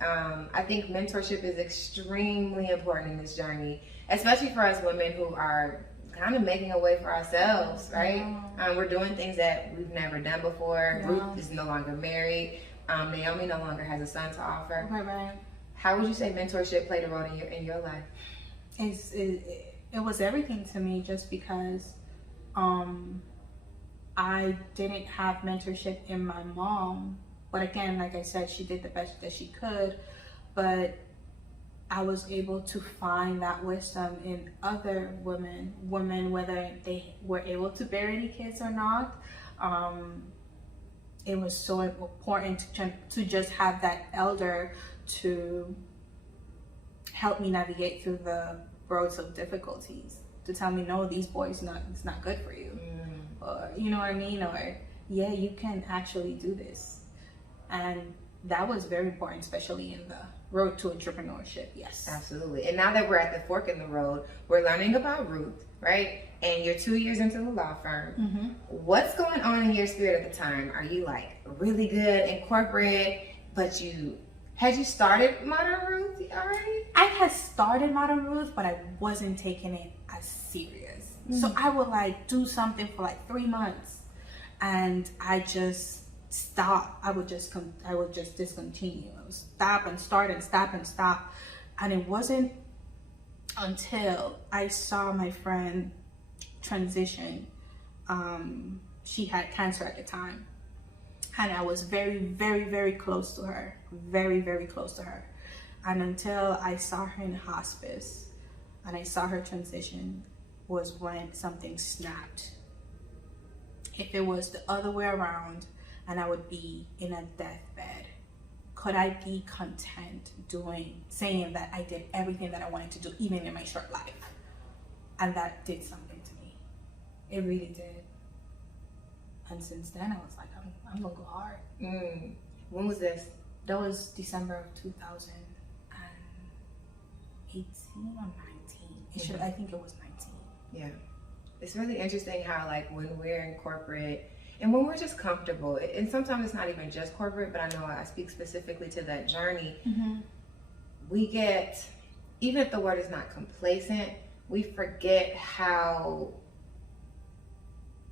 I think mentorship is extremely important in this journey, especially for us women who are kind of making a way for ourselves, right? We're doing things that we've never done before. Yeah. Ruth is no longer married. Naomi no longer has a son to offer. Right. How would you say mentorship played a role in your life? It was everything to me, just because I didn't have mentorship in my mom. But again, like I said, she did the best that she could. But I was able to find that wisdom in other women, whether they were able to bear any kids or not. It was so important to just have that elder to help me navigate through the roads of difficulties, to tell me, no, these boys, it's not good for you. Or, you know what I mean? Or, yeah, you can actually do this. And that was very important, especially in the road to entrepreneurship. Yes, absolutely. And now that we're at the fork in the road, we're learning about Ruth, right? And you're 2 years into the law firm. What's going on in your spirit at the time? Are you like really good in corporate, but had you started Modern Ruth already? I had started Modern Ruth, but I wasn't taking it as serious. So I would like do something for like 3 months, and I just stop. I would just discontinue. I would stop and start and stop and stop. And it wasn't until I saw my friend transition. She had cancer at the time, and I was very, very, very close to her. Very, very close to her. And until I saw her in hospice and I saw her transition was when something snapped. If it was the other way around, and I would be in a deathbed, could I be content saying that I did everything that I wanted to do, even in my short life? And that did something to me. It really did. And since then, I was like, I'm gonna go hard. When was this? That was December of 2018 or 19. I think it was 19. Yeah. It's really interesting how, like, when we're in corporate and when we're just comfortable, and sometimes it's not even just corporate, but I know I speak specifically to that journey, we get, even if the word is not complacent, we forget how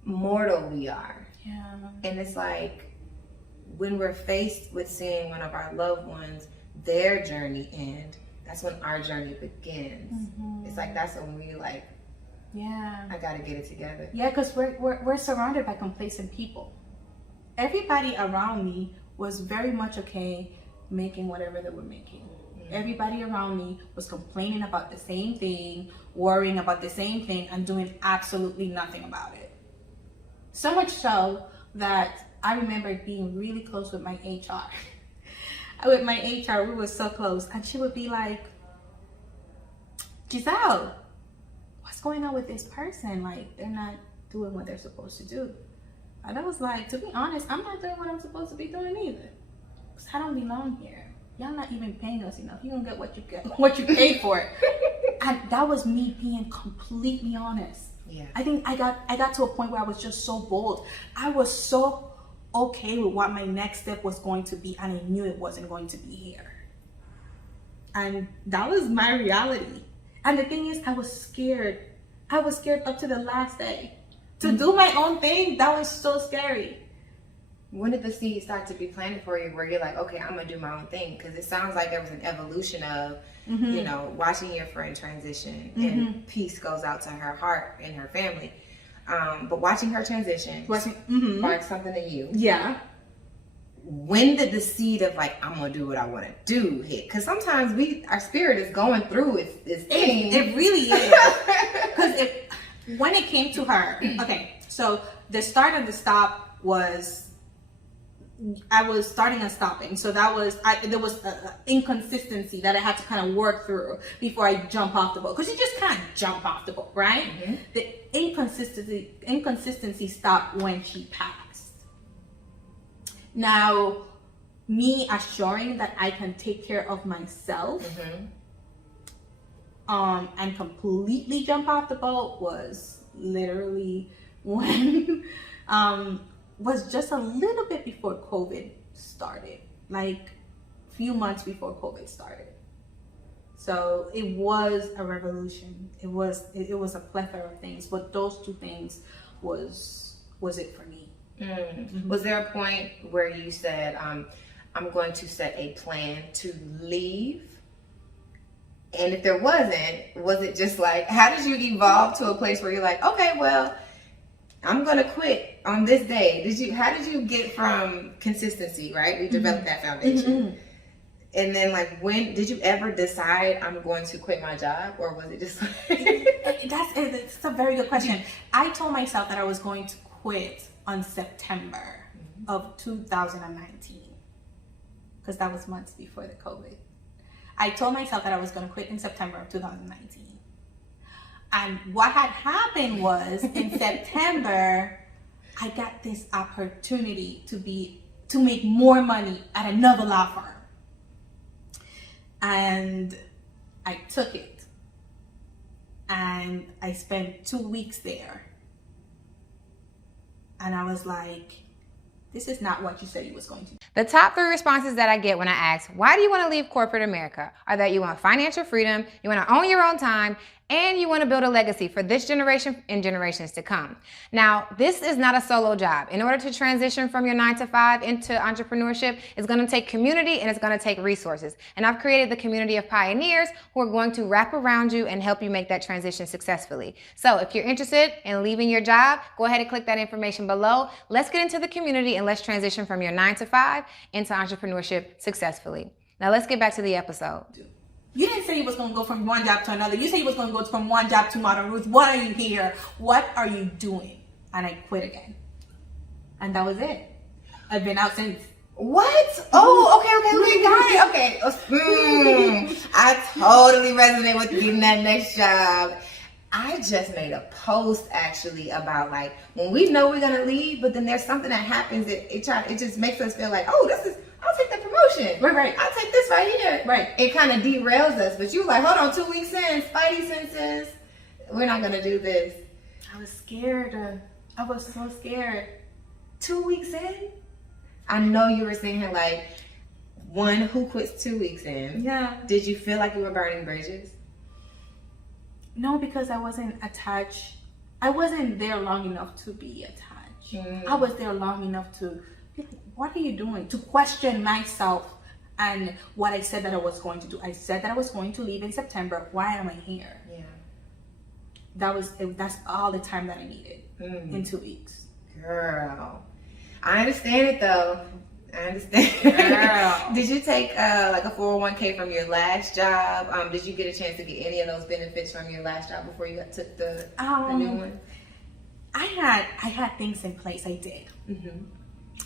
mortal we are. Yeah. And it's like, when we're faced with seeing one of our loved ones, their journey end, that's when our journey begins. It's like, that's when we like, yeah, I gotta get it together. Yeah, because we're surrounded by complacent people. Everybody around me was very much okay making whatever they were making. Everybody around me was complaining about the same thing, worrying about the same thing, and doing absolutely nothing about it. So much so that I remember being really close with my HR. With my HR, we were so close, and she would be like, Gisele, what's going on with this person? Like, they're not doing what they're supposed to do. And I was like, to be honest, I'm not doing what I'm supposed to be doing either. Because I don't belong here. Y'all not even paying us enough. You don't get what you pay for. And that was me being completely honest. Yeah. I think I got to a point where I was just so bold. I was so okay with what my next step was going to be, and I knew it wasn't going to be here. And that was my reality. And the thing is, I was scared. I was scared up to the last day. To do my own thing, that was so scary. When did the seed start to be planted for you where you're like, okay, I'm going to do my own thing? Because it sounds like there was an evolution of, you know, watching your friend transition, and peace goes out to her heart and her family. But watching her transition sparked something in you. Yeah. When did the seed of like, I'm going to do what I want to do hit? Because sometimes our spirit is going through its thing. It really is. Because when it came to her, okay, so the start of the stop was, I was starting and stopping. So that was, there was an inconsistency that I had to kind of work through before I jump off the boat. Because you just can't jump off the boat, right? The inconsistency stopped when she passed. Now, me assuring that I can take care of myself and completely jump off the boat was literally when was just a little bit before COVID started, like a few months before COVID started. So it was a revolution. It was a plethora of things, but those two things was it for me. Was there a point where you said, I'm going to set a plan to leave? And if there wasn't, was it just like, how did you evolve to a place where you're like, okay, well, I'm going to quit on this day? How did you get from consistency, right? We developed that foundation. And then like, when did you ever decide I'm going to quit my job? Or was it just like... That's a very good question. I told myself that I was going to quit on September of 2019. Because that was months before the COVID. I told myself that I was going to quit in September of 2019. And what had happened was in September, I got this opportunity to make more money at another law firm. And I took it. And I spent 2 weeks there. And I was like, this is not what you said you was going to do. The top 3 responses that I get when I ask, why do you want to leave corporate America, are that you want financial freedom, you want to own your own time, and you want to build a legacy for this generation and generations to come. Now, this is not a solo job. In order to transition from your 9-to-5 into entrepreneurship, it's going to take community and it's going to take resources. And I've created the community of pioneers who are going to wrap around you and help you make that transition successfully. So if you're interested in leaving your job, go ahead and click that information below. Let's get into the community and let's transition from your 9-to-5 into entrepreneurship successfully. Now let's get back to the episode. You didn't say you was going to go from one job to another. You said you was going to go from one job to Modern Ruth. Why are you here? What are you doing? And I quit again. And that was it. I've been out since. What? Oh, okay, got it. Okay. I totally resonate with getting that next job. I just made a post actually about like when we know we're gonna leave, but then there's something that happens that it just makes us feel like, oh, I'll take the promotion. Right. I'll take this right here. Right. It kind of derails us. But you like, hold on, 2 weeks in, spidey senses, we're not gonna do this. I was scared. I was so scared. 2 weeks in? I know you were saying like, one, who quits 2 weeks in? Yeah. Did you feel like you were burning bridges? No, because I wasn't attached. I wasn't there long enough to be attached. I was there long enough to be like, what are you doing? To question myself and what I said that I was going to do. I said that I was going to leave in September. Why am I here? Yeah. That's all the time that I needed in 2 weeks. Girl, I understand it though. I understand. Girl. Did you take like a 401k from your last job? Did you get a chance to get any of those benefits from your last job before you took the new one? I had things in place. I did.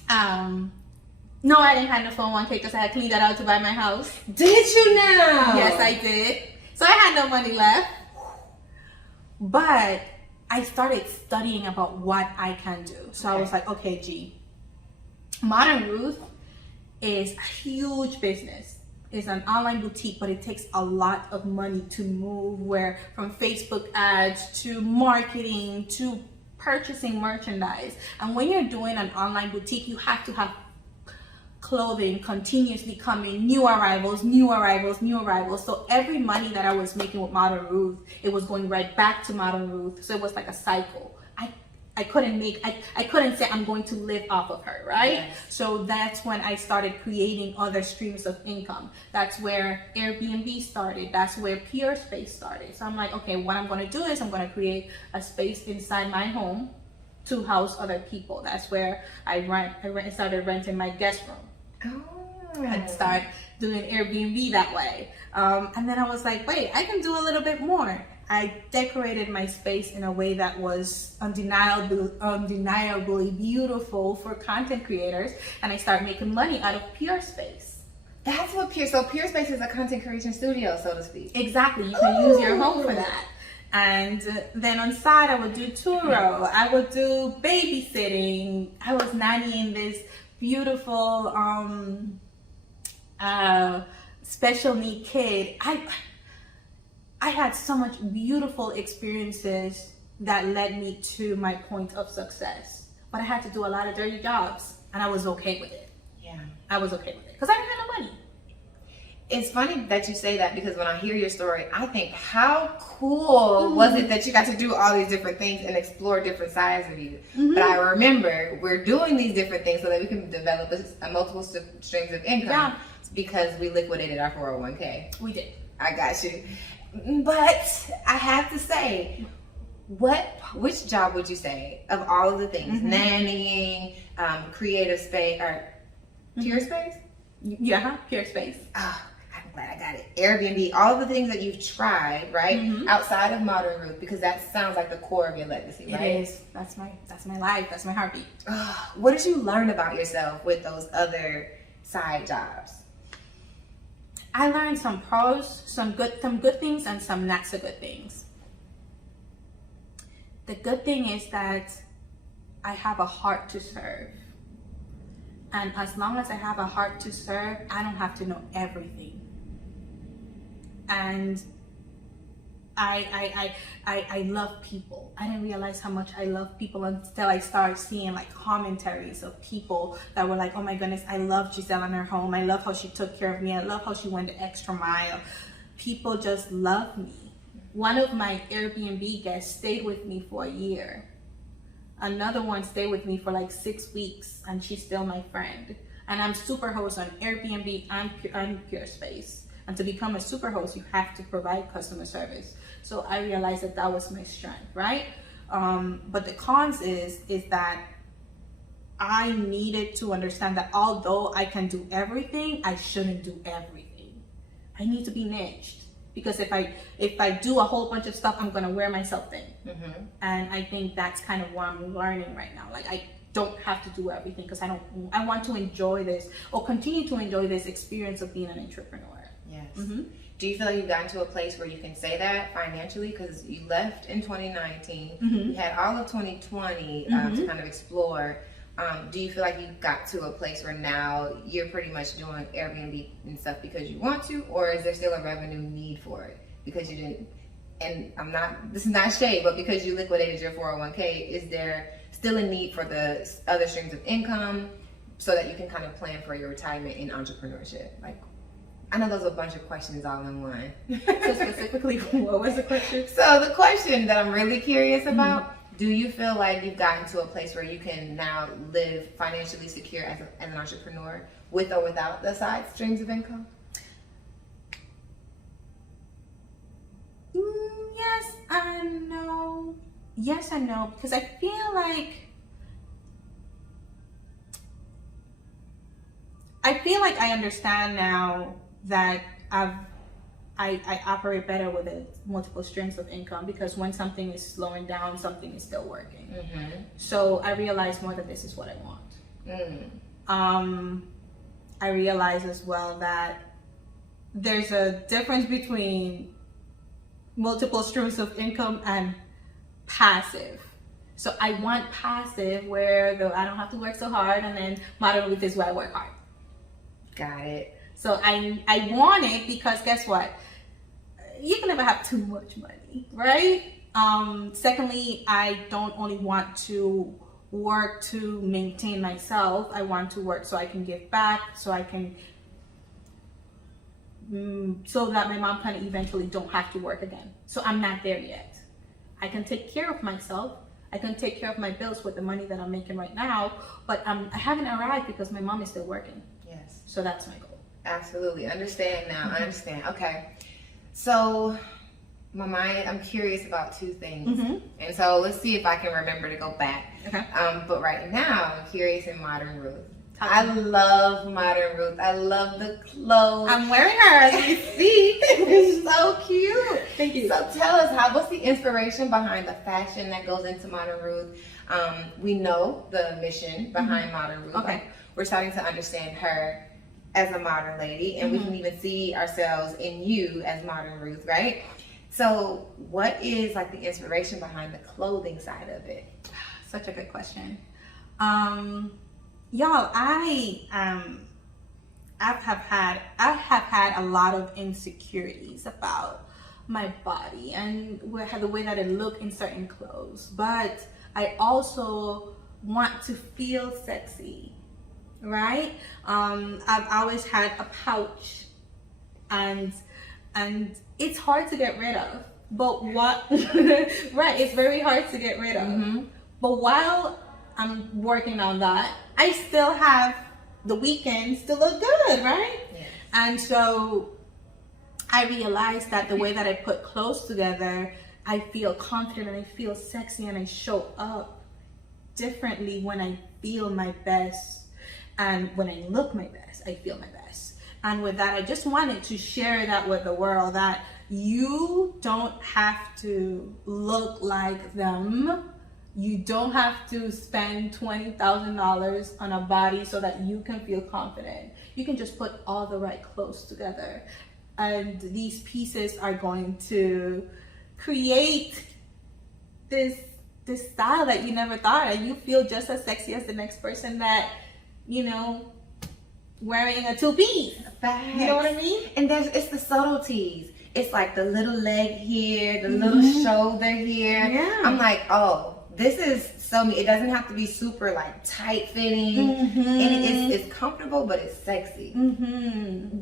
No, I didn't have no 401k because I had cleaned that out to buy my house. Did you now? Yes, I did. So I had no money left. But I started studying about what I can do. So I was like, okay, G. Modern Ruth is a huge business. It's an online boutique, but it takes a lot of money to move, where from Facebook ads to marketing to purchasing merchandise. And when you're doing an online boutique, you have to have clothing continuously coming, new arrivals. So every money that I was making with Modern Ruth, it was going right back to Modern Ruth. So it was like a cycle. I couldn't say I'm going to live off of her, right? Yes. So that's when I started creating other streams of income. That's where Airbnb started. That's where Pure Space started. So I'm like, okay, what I'm going to do is I'm going to create a space inside my home to house other people. That's where I started renting my guest room. Oh. And start doing Airbnb that way. And then I was like, wait, I can do a little bit more. I decorated my space in a way that was undeniably beautiful for content creators, and I started making money out of Pure Space. That's what Pure Space is, a content creation studio, so to speak. Exactly, you can use your home for that. And then on side, I would do Turo, I would do babysitting, I was nannying this beautiful special need kid. I had so much beautiful experiences that led me to my point of success. But I had to do a lot of dirty jobs, and I was okay with it. Yeah. I was okay with it because I didn't have no money. It's funny that you say that, because when I hear your story, I think, how cool was it that you got to do all these different things and explore different sides of you? But I remember we're doing these different things so that we can develop a multiple streams of income, because we liquidated our 401k. We did. I got you. But I have to say, which job would you say of all of the things, nannying, creative space, or Pure Space? Yeah, Pure Space. Oh, I'm glad I got it. Airbnb, all of the things that you've tried, right? Outside of Modern Ruth, because that sounds like the core of your legacy, right? It is. That's my life. That's my heartbeat. What did you learn about yourself with those other side jobs? I learned some pros, some good things, and some not so good things. The good thing is that I have a heart to serve. And as long as I have a heart to serve, I don't have to know everything. And I love people. I didn't realize how much I love people until I started seeing like commentaries of people that were like, oh my goodness, I love Gisele in her home. I love how she took care of me. I love how she went the extra mile. People just love me. One of my Airbnb guests stayed with me for a year. Another one stayed with me for like 6 weeks, and she's still my friend. And I'm super host on Airbnb and Pure Space. And to become a super host, you have to provide customer service. So I realized that that was my strength, right? But the cons is that I needed to understand that although I can do everything, I shouldn't do everything. I need to be niched. Because if I do a whole bunch of stuff, I'm gonna wear myself thin. And I think that's kind of what I'm learning right now. Like, I don't have to do everything, because I want to enjoy this, or continue to enjoy this experience of being an entrepreneur. Yes. Do you feel like you've gotten to a place where you can say that financially? Because you left in 2019, you had all of 2020 to kind of explore. Do you feel like you got to a place where now you're pretty much doing Airbnb and stuff because you want to, or is there still a revenue need for it because you didn't? And this is not shade, but because you liquidated your 401k, is there still a need for the other streams of income so that you can kind of plan for your retirement in entrepreneurship? Like, I know those are a bunch of questions all in one. So specifically, what was the question? So the question that I'm really curious about, do you feel like you've gotten to a place where you can now live financially secure as an entrepreneur with or without the side streams of income? Yes and no. Yes and no, because I feel like I understand now that I operate better with multiple streams of income, because when something is slowing down, something is still working. So I realize more that this is what I want. I realize as well that there's a difference between multiple streams of income and passive. So I want passive, where I don't have to work so hard, and then Modern Ruth is where I work hard. Got it. So I want it because guess what? You can never have too much money, right? Secondly, I don't only want to work to maintain myself. I want to work so I can give back, so I can, so that my mom can eventually don't have to work again. So I'm not there yet. I can take care of myself. I can take care of my bills with the money that I'm making right now, but I haven't arrived because my mom is still working. Yes. So that's my goal. Absolutely. Understand now. I understand. Okay. So my mind, I'm curious about two things. And so let's see if I can remember to go back. Okay. But right now I'm curious in Modern Ruth. I love Modern Ruth. I love the clothes. I'm wearing her as we speak. It's so cute. Thank you. So tell us, what's the inspiration behind the fashion that goes into Modern Ruth? We know the mission behind Modern Ruth. Okay. Like, we're starting to understand her as a modern lady, and we can even see ourselves in you as Modern Ruth, right? So what is like the inspiration behind the clothing side of it? Such a good question. Y'all, I have had a lot of insecurities about my body and the way that it looked in certain clothes, but I also want to feel sexy, right? I've always had a pouch, and it's hard to get rid of. But right, it's very hard to get rid of. But while I'm working on that, I still have the weekends to look good, right? Yes. And so I realized that the way that I put clothes together, I feel confident and I feel sexy and I show up differently when I feel my best, and when I look my best, I feel my best. And with that, I just wanted to share that with the world, that you don't have to look like them. You don't have to spend $20,000 on a body so that you can feel confident. You can just put all the right clothes together, and these pieces are going to create this style that you never thought, and you feel just as sexy as the next person that, wearing a two-piece. You know what I mean? And it's the subtleties. It's like the little leg here, the little shoulder here. Yeah. I'm like, oh, this is so me. It doesn't have to be super like tight fitting, and it's comfortable, but it's sexy.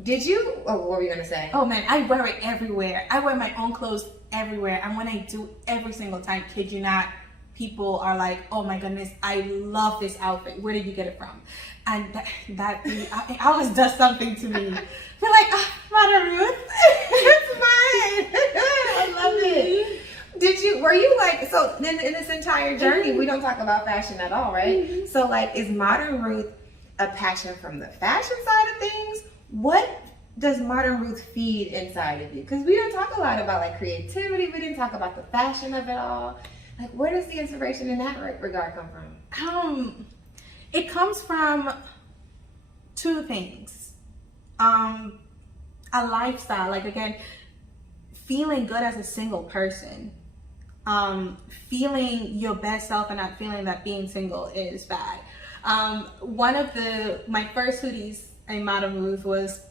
Did you? Oh, what were you gonna say? Oh man, I wear it everywhere. I wear my own clothes everywhere, and when I do, every single time, kid you not, people are like, "Oh my goodness, I love this outfit. Where did you get it from?" And it always does something to me. You're like, "Oh, Modern Ruth, it's mine." I love it. Were you like, so in this entire journey, we don't talk about fashion at all, right? So like, is Modern Ruth a passion from the fashion side of things? What does Modern Ruth feed inside of you? Because we don't talk a lot about like creativity. We didn't talk about the fashion of it all. Like, where does the inspiration in that regard come from? It comes from two things. A lifestyle, like, again, feeling good as a single person. Feeling your best self and not feeling that being single is bad. One of my first hoodies in Modern Ruth was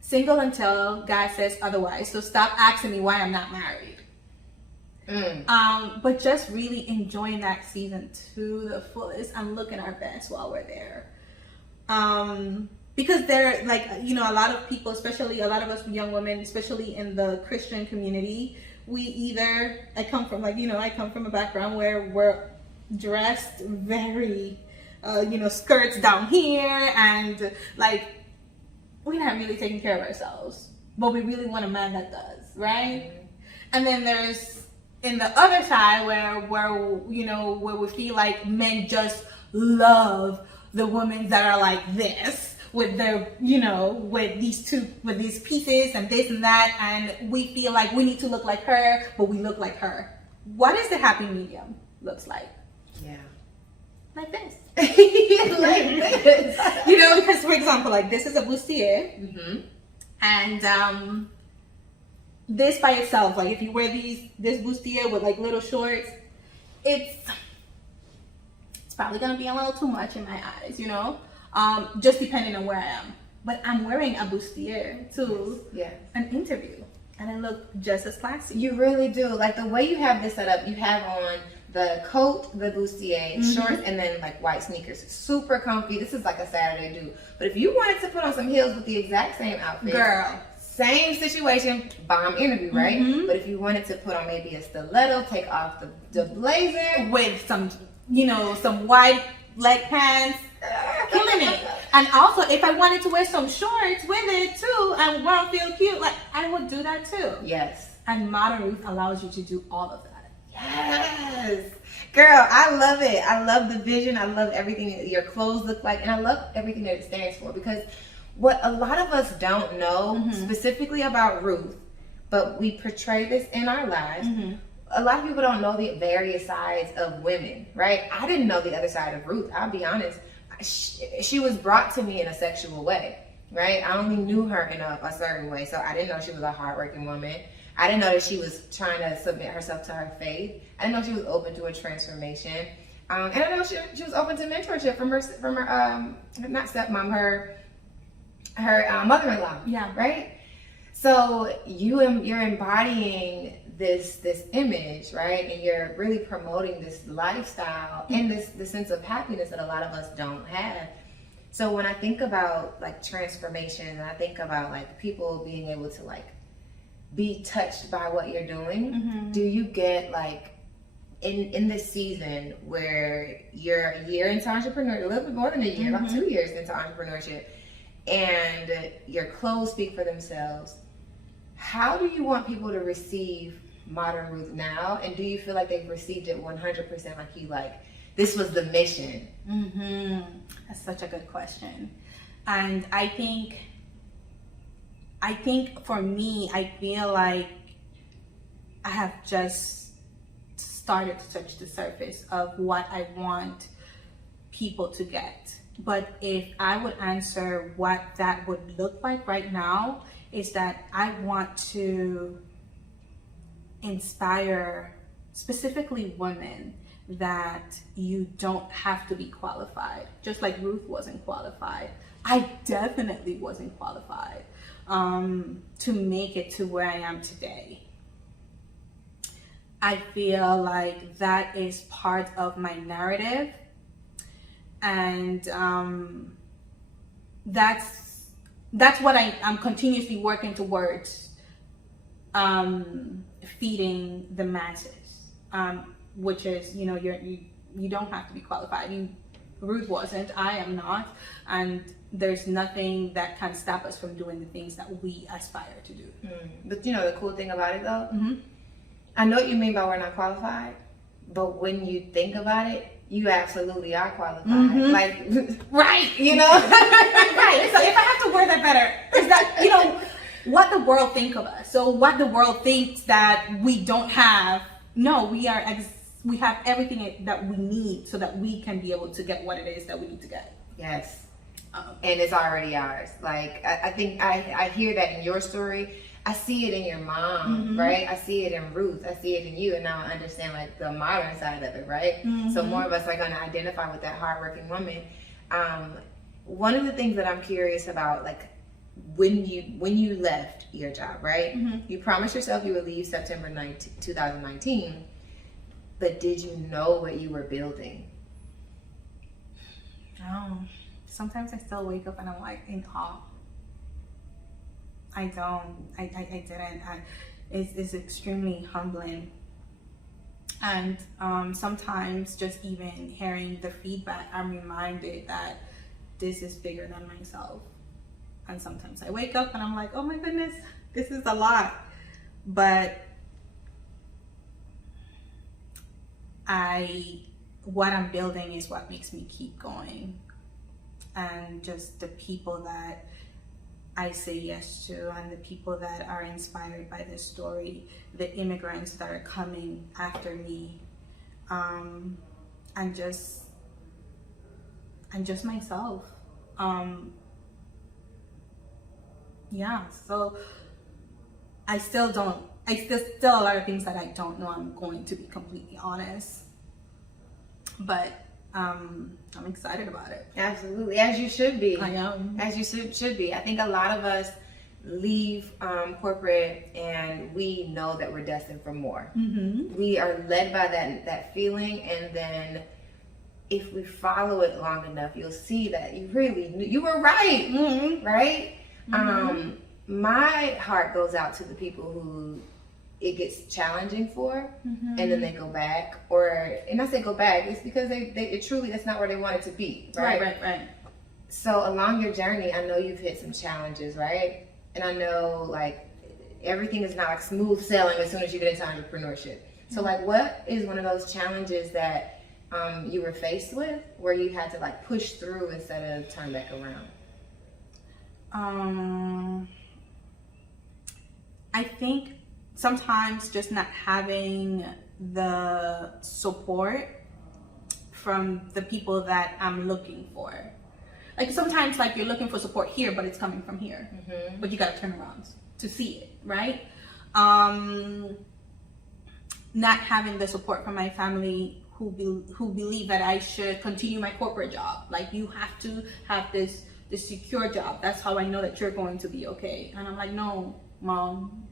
single until God says otherwise. So stop asking me why I'm not married. But just really enjoying that season to the fullest and looking our best while we're there. Because they're like, a lot of people, especially a lot of us young women, especially in the Christian community, I come from a background where we're dressed very, skirts down here, and like, we're not really taking care of ourselves, but we really want a man that does, right? And then there's in the other side where we feel like men just love the women that are like this, with their, with these pieces and this and that, and we feel like we need to look like her, but we look like her. What is the happy medium looks like? Yeah. Like this. Like this. Because for example, like, this is a bustier, and this by itself, like, if you wear this bustier with like little shorts, it's probably gonna be a little too much in my eyes, just depending on where I am. But I'm wearing a bustier to an interview, and I look just as classy. You really do. Like, the way you have this set up, you have on the coat, the bustier, shorts, and then like white sneakers. Super comfy. This is like a Saturday do. But if you wanted to put on some heels with the exact same outfit, girl, same situation, bomb interview, right? Mhm. But if you wanted to put on maybe a stiletto, take off the blazer, with some, some wide leg pants, killing it. And also, if I wanted to wear some shorts with it too, and want to feel cute, like I would do that too. yes. And Modern Ruth allows you to do all of that. Yes. Girl, I love it. I love the vision. I love everything that your clothes look like. And I love everything that it stands for. Because what a lot of us don't know specifically about Ruth, but we portray this in our lives. A lot of people don't know the various sides of women, right? I didn't know the other side of Ruth. I'll be honest. She was brought to me in a sexual way, right? I only knew her in a certain way. So I didn't know she was a hardworking woman. I didn't know that she was trying to submit herself to her faith. I didn't know she was open to a transformation. And I know she was open to mentorship from her not stepmom, her mother-in-law. Yeah. Right? So you're embodying this image, right? And you're really promoting this lifestyle and this sense of happiness that a lot of us don't have. So when I think about like transformation, and I think about like people being able to like be touched by what you're doing, do you get like in this season where you're a year into entrepreneurship, a little bit more than a year, about 2 years into entrepreneurship, and your clothes speak for themselves, how do you want people to receive Modern Ruth now? And do you feel like they've received it 100% like you like, this was the mission? That's such a good question. And I think for me, I feel like I have just started to touch the surface of what I want people to get. But if I would answer what that would look like right now, is that I want to inspire specifically women that you don't have to be qualified. Just like Ruth wasn't qualified. I definitely wasn't qualified to make it to where I am today. I feel like that is part of my narrative, and that's what I'm continuously working towards, feeding the masses, which is, you don't have to be qualified. Ruth wasn't, I am not, and there's nothing that can stop us from doing the things that we aspire to do. But the cool thing about it though, I know what you mean by we're not qualified, but when you think about it, you absolutely are qualified. Like, right, you know? right. So if I have to word that better, is that, what the world think of us. So what the world thinks that we don't have, no, we have everything that we need so that we can be able to get what it is that we need to get. Yes. And it's already ours. Like, I think I hear that in your story. I see it in your mom, right? I see it in Ruth. I see it in you. And now I understand like the modern side of it, right? So more of us are going to identify with that hardworking woman. One of the things that I'm curious about, like when you left your job, right? You promised yourself you would leave September 9th, 2019. But did you know what you were building? No. Sometimes I still wake up and I'm like in awe. I don't. I didn't. It's extremely humbling. And sometimes just even hearing the feedback, I'm reminded that this is bigger than myself. And sometimes I wake up and I'm like, oh my goodness, this is a lot. But what I'm building is what makes me keep going. And just the people that I say yes to, and the people that are inspired by this story, the immigrants that are coming after me, and just myself. So I still a lot of things that I don't know, I'm going to be completely honest. But I'm excited about it. Absolutely, as you should be. I am. As you should be. I think a lot of us leave corporate and we know that we're destined for more. We are led by that feeling, and then if we follow it long enough, you'll see that you were right, right? my heart goes out to the people who it gets challenging for, and then they go back, and I say go back, it's because they truly, that's not where they wanted to be, right? Right. So along your journey, I know you've hit some challenges, right? And I know like everything is not like smooth sailing as soon as you get into entrepreneurship. So like, what is one of those challenges that you were faced with where you had to like push through instead of turn back around? I think sometimes just not having the support from the people that I'm looking for. Like sometimes like you're looking for support here, but it's coming from here. But you gotta turn around to see it, right? Not having the support from my family who believe that I should continue my corporate job. Like you have to have this secure job. That's how I know that you're going to be okay. And I'm like, no, Mom,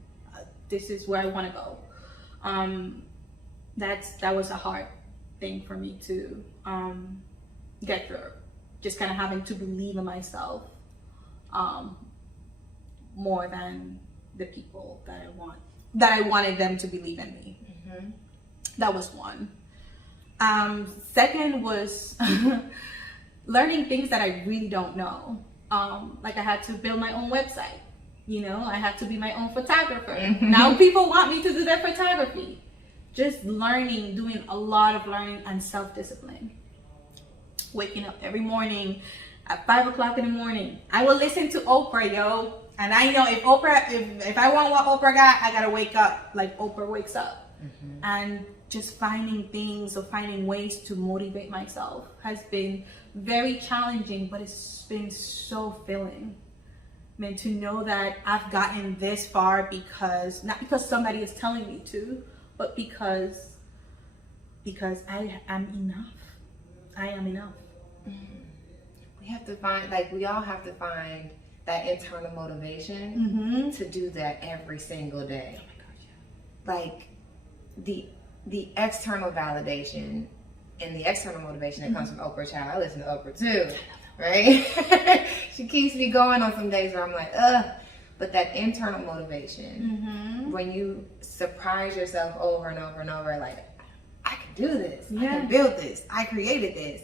this is where I want to go. That was a hard thing for me to get through. Just kind of having to believe in myself more than the people that I wanted them to believe in me. That was one. Second was learning things that I really don't know. Like I had to build my own website. I had to be my own photographer. Now people want me to do their photography. Just learning, doing a lot of learning and self-discipline. Waking up every morning at 5 o'clock in the morning. I will listen to Oprah, yo. And I know if I want what Oprah got, I gotta wake up like Oprah wakes up. And just finding things or finding ways to motivate myself has been very challenging, but it's been so filling. To know that I've gotten this far not because somebody is telling me to, but because I am enough. I am enough. We have to find, we all have to find that internal motivation to do that every single day. Oh my God, yeah. Like the external validation and the external motivation that comes from Oprah. Child, I listen to Oprah too. Right? She keeps me going on some days where I'm like, ugh. But that internal motivation, when you surprise yourself over and over and over, like, I can do this. I can build this. I created this.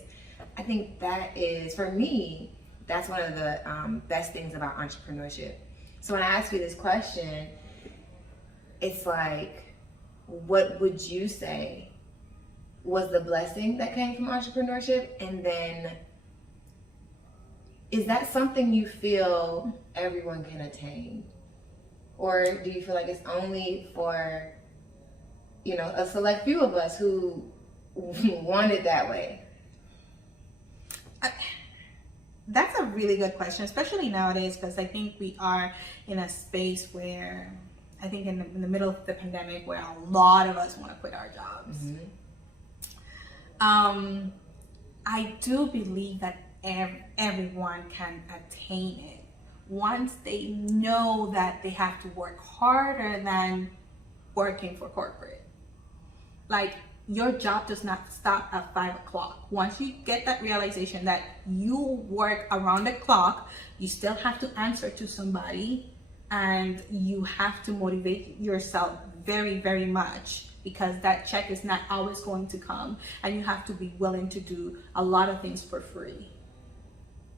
I think that is, for me, that's one of the best things about entrepreneurship. So when I ask you this question, it's like, what would you say was the blessing that came from entrepreneurship? And then, is that something you feel everyone can attain? Or do you feel like it's only for, a select few of us who want it that way? That's a really good question, especially nowadays, because I think we are in a space where, I think in the middle of the pandemic, where a lot of us want to quit our jobs. I do believe that everyone can attain it once they know that they have to work harder than working for corporate. Like, your job does not stop at 5 o'clock. Once you get that realization that you work around the clock, you still have to answer to somebody, and you have to motivate yourself very, very much, because that check is not always going to come, and you have to be willing to do a lot of things for free.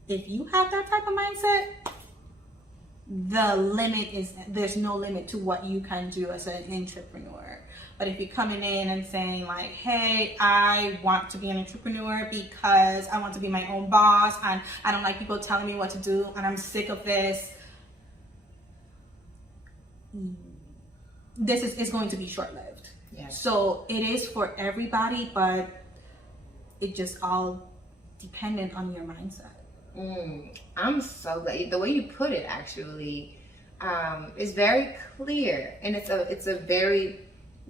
If you have that type of mindset, there's no limit to what you can do as an entrepreneur. But if you're coming in and saying like, hey, I want to be an entrepreneur because I want to be my own boss, and I don't like people telling me what to do, and I'm sick of this, this is going to be short-lived. Yeah. So it is for everybody, but it just all dependent on your mindset. I'm so glad the way you put it actually is very clear, and it's a very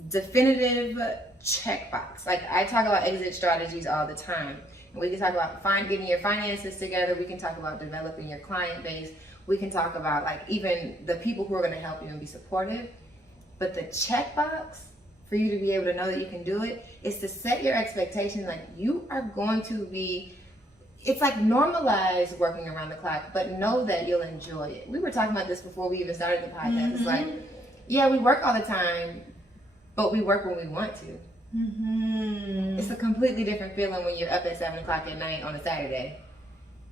definitive checkbox. Like, I talk about exit strategies all the time, and we can talk about getting your finances together. We can talk about developing your client base. We can talk about like even the people who are going to help you and be supportive. But the checkbox for you to be able to know that you can do it is to set your expectation. Like, you are going to be it's like normalize working around the clock, but know that you'll enjoy it. We were talking about this before we even started the podcast. It's like, yeah, we work all the time, but we work when we want to. It's a completely different feeling when you're up at 7 o'clock at night on a Saturday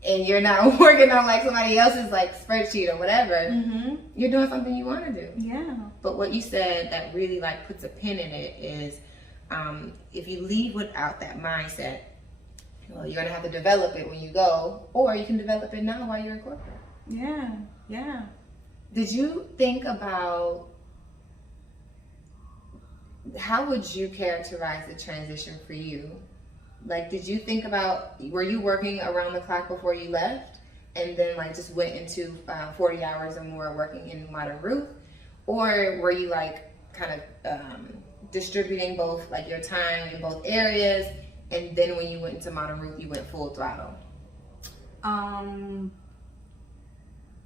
and you're not working on like somebody else's like spreadsheet or whatever. You're doing something you want to do. Yeah. But what you said that really like puts a pin in it is, if you leave without that mindset, well, you're gonna have to develop it when you go, or you can develop it now while you're in corporate. Yeah. Yeah. Did you think about, how would you characterize the transition for you? Like, did you think about, were you working around the clock before you left and then like just went into 40 hours or more working in Modern Ruth? Or were you like kind of distributing both like your time in both areas, and then when you went into Modern Ruth, you went full throttle?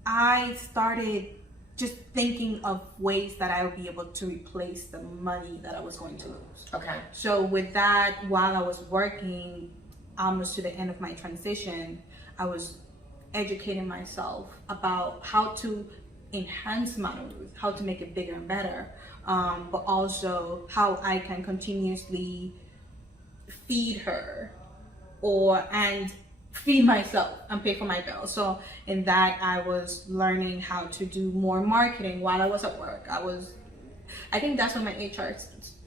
I started just thinking of ways that I would be able to replace the money that I was going to lose. Okay. So with that, while I was working almost to the end of my transition, I was educating myself about how to enhance Modern Ruth, how to make it bigger and better, but also how I can continuously feed her and feed myself and pay for my bills. So in that, I was learning how to do more marketing while I was at work. I think that's when my HR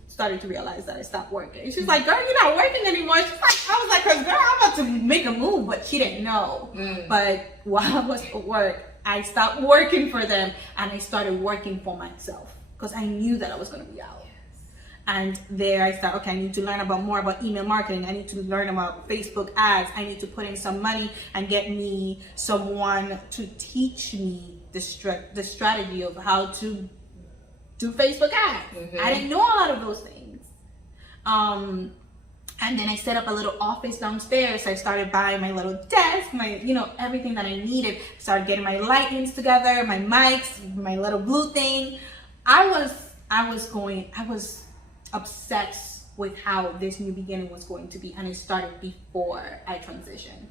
started to realize that I stopped working. She's like, girl, you're not working anymore. She's like, I was like, girl, I'm about to make a move, but she didn't know. But while I was at work, I stopped working for them and I started working for myself because I knew that I was going to be out. And there I started, okay, I need to learn more about email marketing. I need to learn about Facebook ads. I need to put in some money and get me someone to teach me the strategy of how to do Facebook ads. I didn't know a lot of those things. And then I set up a little office downstairs. I started buying my little desk, everything that I needed. Started getting my lightings together, my mics, my little blue thing. I was obsessed with how this new beginning was going to be, and it started before I transitioned.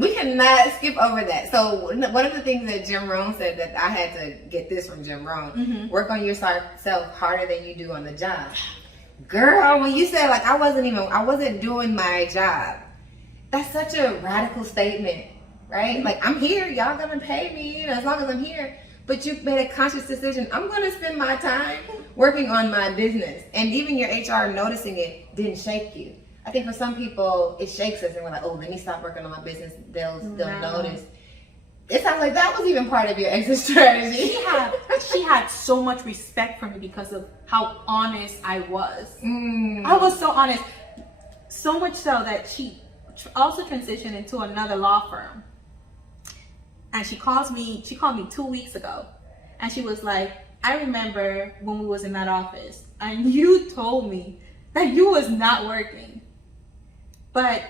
We cannot skip over that. So one of the things that Jim Rohn said, that I had to get this from Jim Rohn, work on yourself harder than you do on the job. Girl, when you said like I wasn't doing my job, that's such a radical statement, right? Like, I'm here, y'all gonna pay me, as long as I'm here. But you made a conscious decision. I'm going to spend my time working on my business. And even your HR noticing it didn't shake you. I think for some people, it shakes us and we're like, oh, let me stop working on my business. They'll notice. It sounds like that was even part of your exit strategy. She had so much respect for me because of how honest I was. I was so honest. So much so that she also transitioned into another law firm. And she called me 2 weeks ago, and she was like, I remember when we was in that office and you told me that you was not working, but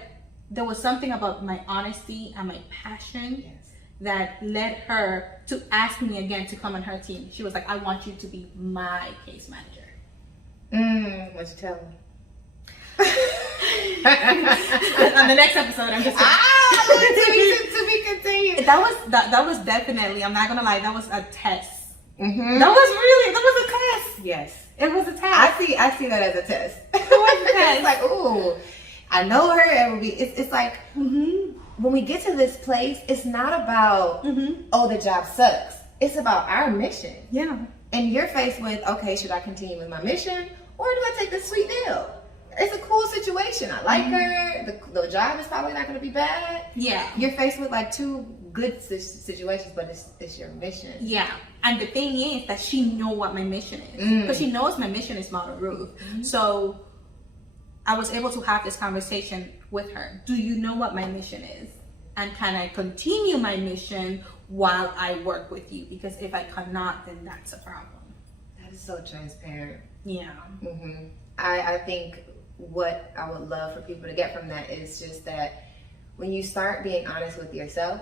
there was something about my honesty and my passion that led her to ask me again to come on her team. She was like, I want you to be my case manager. What'd you tell her? On the next episode, I'm just to be continued. That was definitely, I'm not gonna lie, that was a test. That was a test. Yes, it was a test. I see that as a test. It was a test. It's like, ooh, I know her. It will be. It's like when we get to this place, it's not about oh, the job sucks. It's about our mission. Yeah. And you're faced with, okay, should I continue with my mission, or do I take this sweet deal? It's a cool situation. I like her. The job is probably not going to be bad. Yeah. You're faced with like two good situations, but it's your mission. Yeah. And the thing is that she know what my mission is. Because she knows my mission is Modern Ruth. So I was able to have this conversation with her. Do you know what my mission is? And can I continue my mission while I work with you? Because if I cannot, then that's a problem. That is so transparent. Yeah. I think what I would love for people to get from that is just that when you start being honest with yourself,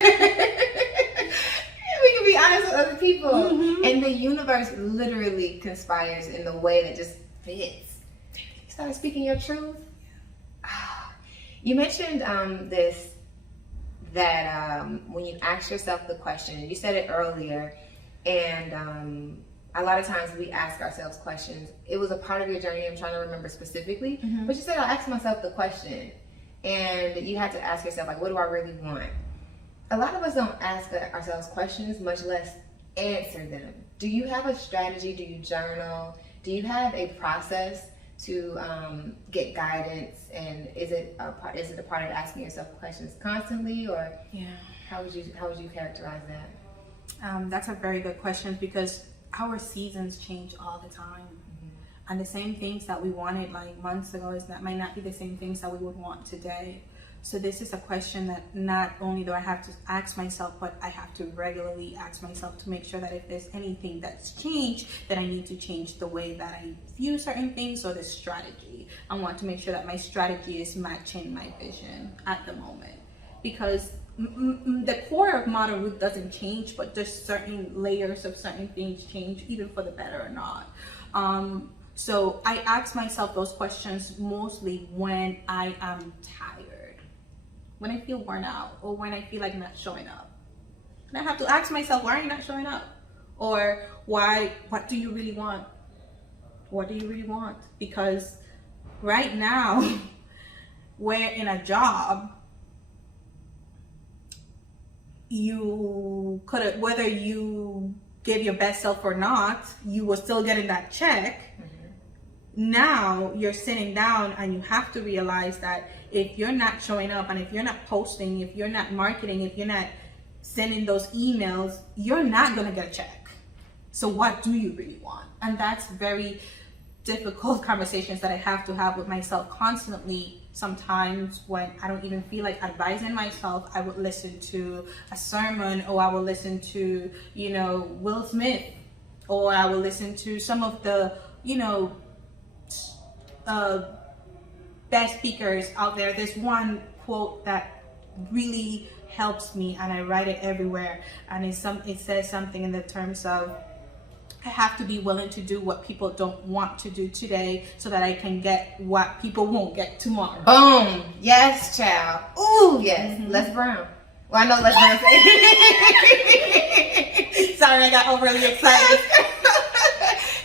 we can be honest with other people, and the universe literally conspires in the way that just fits. You start speaking your truth, You mentioned this, that when you ask yourself the question, you said it earlier, and a lot of times we ask ourselves questions. It was a part of your journey, I'm trying to remember specifically, but you said, I asked myself the question, and you had to ask yourself, like, what do I really want? A lot of us don't ask ourselves questions, much less answer them. Do you have a strategy? Do you journal? Do you have a process to get guidance? And is it a part of asking yourself questions constantly, or how would you characterize that? That's a very good question, because our seasons change all the time. And the same things that we wanted like months ago might not be the same things that we would want today. So this is a question that not only do I have to ask myself, but I have to regularly ask myself to make sure that if there's anything that's changed, that I need to change the way that I view certain things or the strategy. I want to make sure that my strategy is matching my vision at the moment. Because the core of Modern Ruth doesn't change, but there's certain layers of certain things change, either for the better or not. So I ask myself those questions mostly when I am tired, when I feel worn out, or when I feel like not showing up. And I have to ask myself, why are you not showing up? Or what do you really want? What do you really want? Because right now, we're in a job, you could have, whether you give your best self or not, you were still getting that check. Now you're sitting down and you have to realize that if you're not showing up, and if you're not posting, if you're not marketing, if you're not sending those emails, you're not going to get a check. So what do you really want? And that's very difficult conversations that I have to have with myself constantly. Sometimes when I don't even feel like advising myself, I would listen to a sermon, or I will listen to, Will Smith, or I will listen to some of the, best speakers out there. There's one quote that really helps me, and I write it everywhere, and it says something in the terms of, I have to be willing to do what people don't want to do today so that I can get what people won't get tomorrow. Boom. Yes, child. Ooh, yes. Les Brown. Well, I know Les Brown. Sorry, I got overly excited.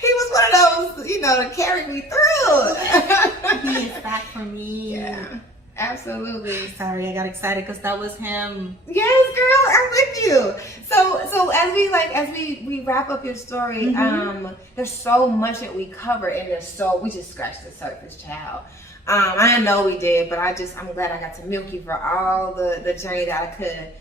He was one of those, to carry me through. He is back for me. Yeah, absolutely. Sorry, I got excited because that was him. Yes, girl, I'm with you. So as we wrap up your story, there's so much that we cover, and we just scratched the surface, child. I know we did, but I'm glad I got to milk you for all the journey that I could.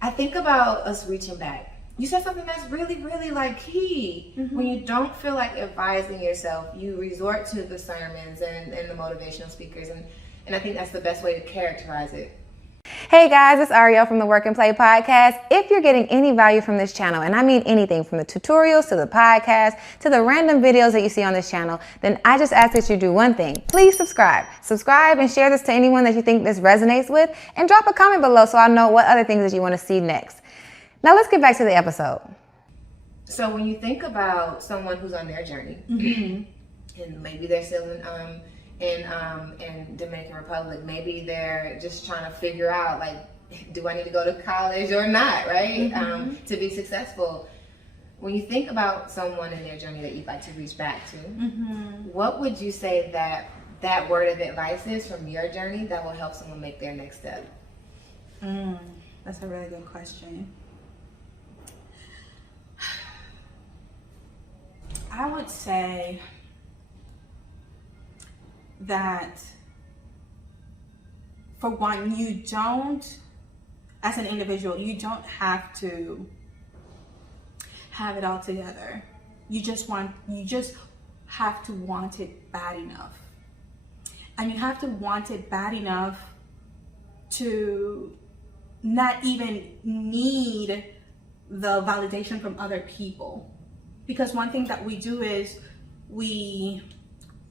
I think about us reaching back. You said something that's really, really key. When you don't feel like advising yourself, you resort to the sermons and the motivational speakers, and I think that's the best way to characterize it. Hey guys, it's Ariel from the Work and Play podcast. If you're getting any value from this channel, and I mean anything from the tutorials to the podcast to the random videos that you see on this channel, then I just ask that you do one thing. Please subscribe. Subscribe and share this to anyone that you think this resonates with, and drop a comment below so I know what other things that you want to see next. Now let's get back to the episode. So when you think about someone who's on their journey, and maybe they're still in Dominican Republic, maybe they're just trying to figure out, do I need to go to college or not, right? To be successful. When you think about someone in their journey that you'd like to reach back to, what would you say that word of advice is from your journey that will help someone make their next step? That's a really good question. I would say that, for one, as an individual, you don't have to have it all together. You just have to want it bad enough. And you have to want it bad enough to not even need the validation from other people. Because one thing that we do is we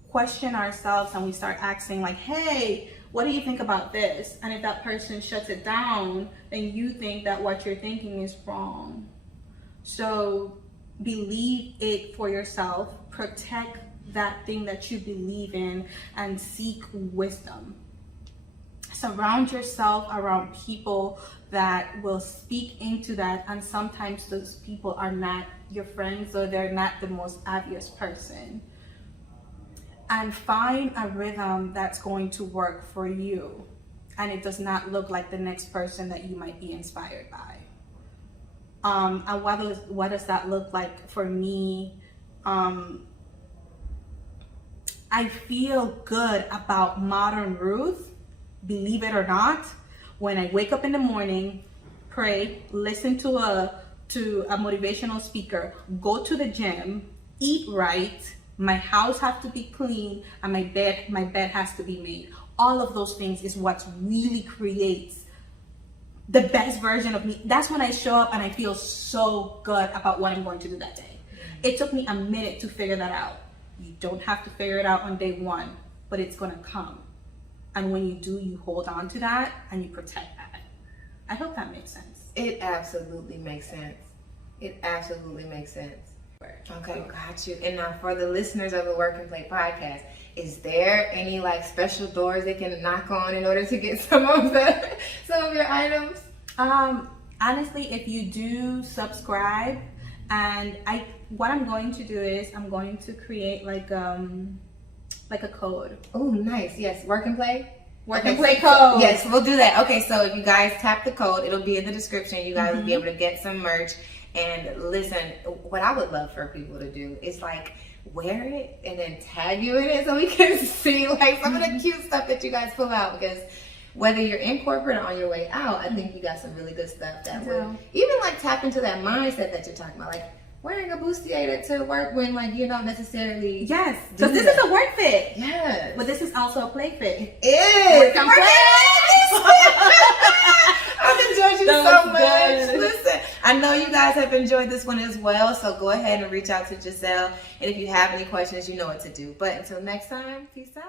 question ourselves and we start asking hey, what do you think about this? And if that person shuts it down, then you think that what you're thinking is wrong. So believe it for yourself, protect that thing that you believe in, and seek wisdom. surround yourself around people that will speak into that, and sometimes those people are not your friends or they're not the most obvious person. And find a rhythm that's going to work for you, and it does not look like the next person that you might be inspired by. And what does that look like for me? I feel good about Modern Ruth, believe it or not, when I wake up in the morning, pray, listen to a motivational speaker, go to the gym, eat right, my house has to be clean, and my bed has to be made. All of those things is what really creates the best version of me. That's when I show up and I feel so good about what I'm going to do that day. It took me a minute to figure that out. You don't have to figure it out on day one, but it's gonna come. And when you do, you hold on to that and you protect that. I hope that makes sense. It absolutely makes sense. It absolutely makes sense. Okay, got you. And now for the listeners of the Work and Play podcast, is there any like special doors they can knock on in order to get some of your items? Honestly, if you do subscribe, and what I'm going to do is I'm going to create like a code. Oh, nice. Yes, Work and Play. Work and Play code. Yes, we'll do that. Okay, so if you guys tap the code, it'll be in the description. You guys will be able to get some merch. And listen, what I would love for people to do is like wear it and then tag you in it so we can see like some of the cute stuff that you guys pull out, because whether you're in corporate or on your way out, I think you got some really good stuff that would even like tap into that mindset that you're talking about, like wearing a bustier to work when like you're not necessarily. Yes, because this is a work fit. Yes, but this is also a play fit. It is. I've enjoyed you so much. Good. Listen, I know you guys have enjoyed this one as well, so go ahead and reach out to Gisele. And if you have any questions, you know what to do. But until next time, peace out.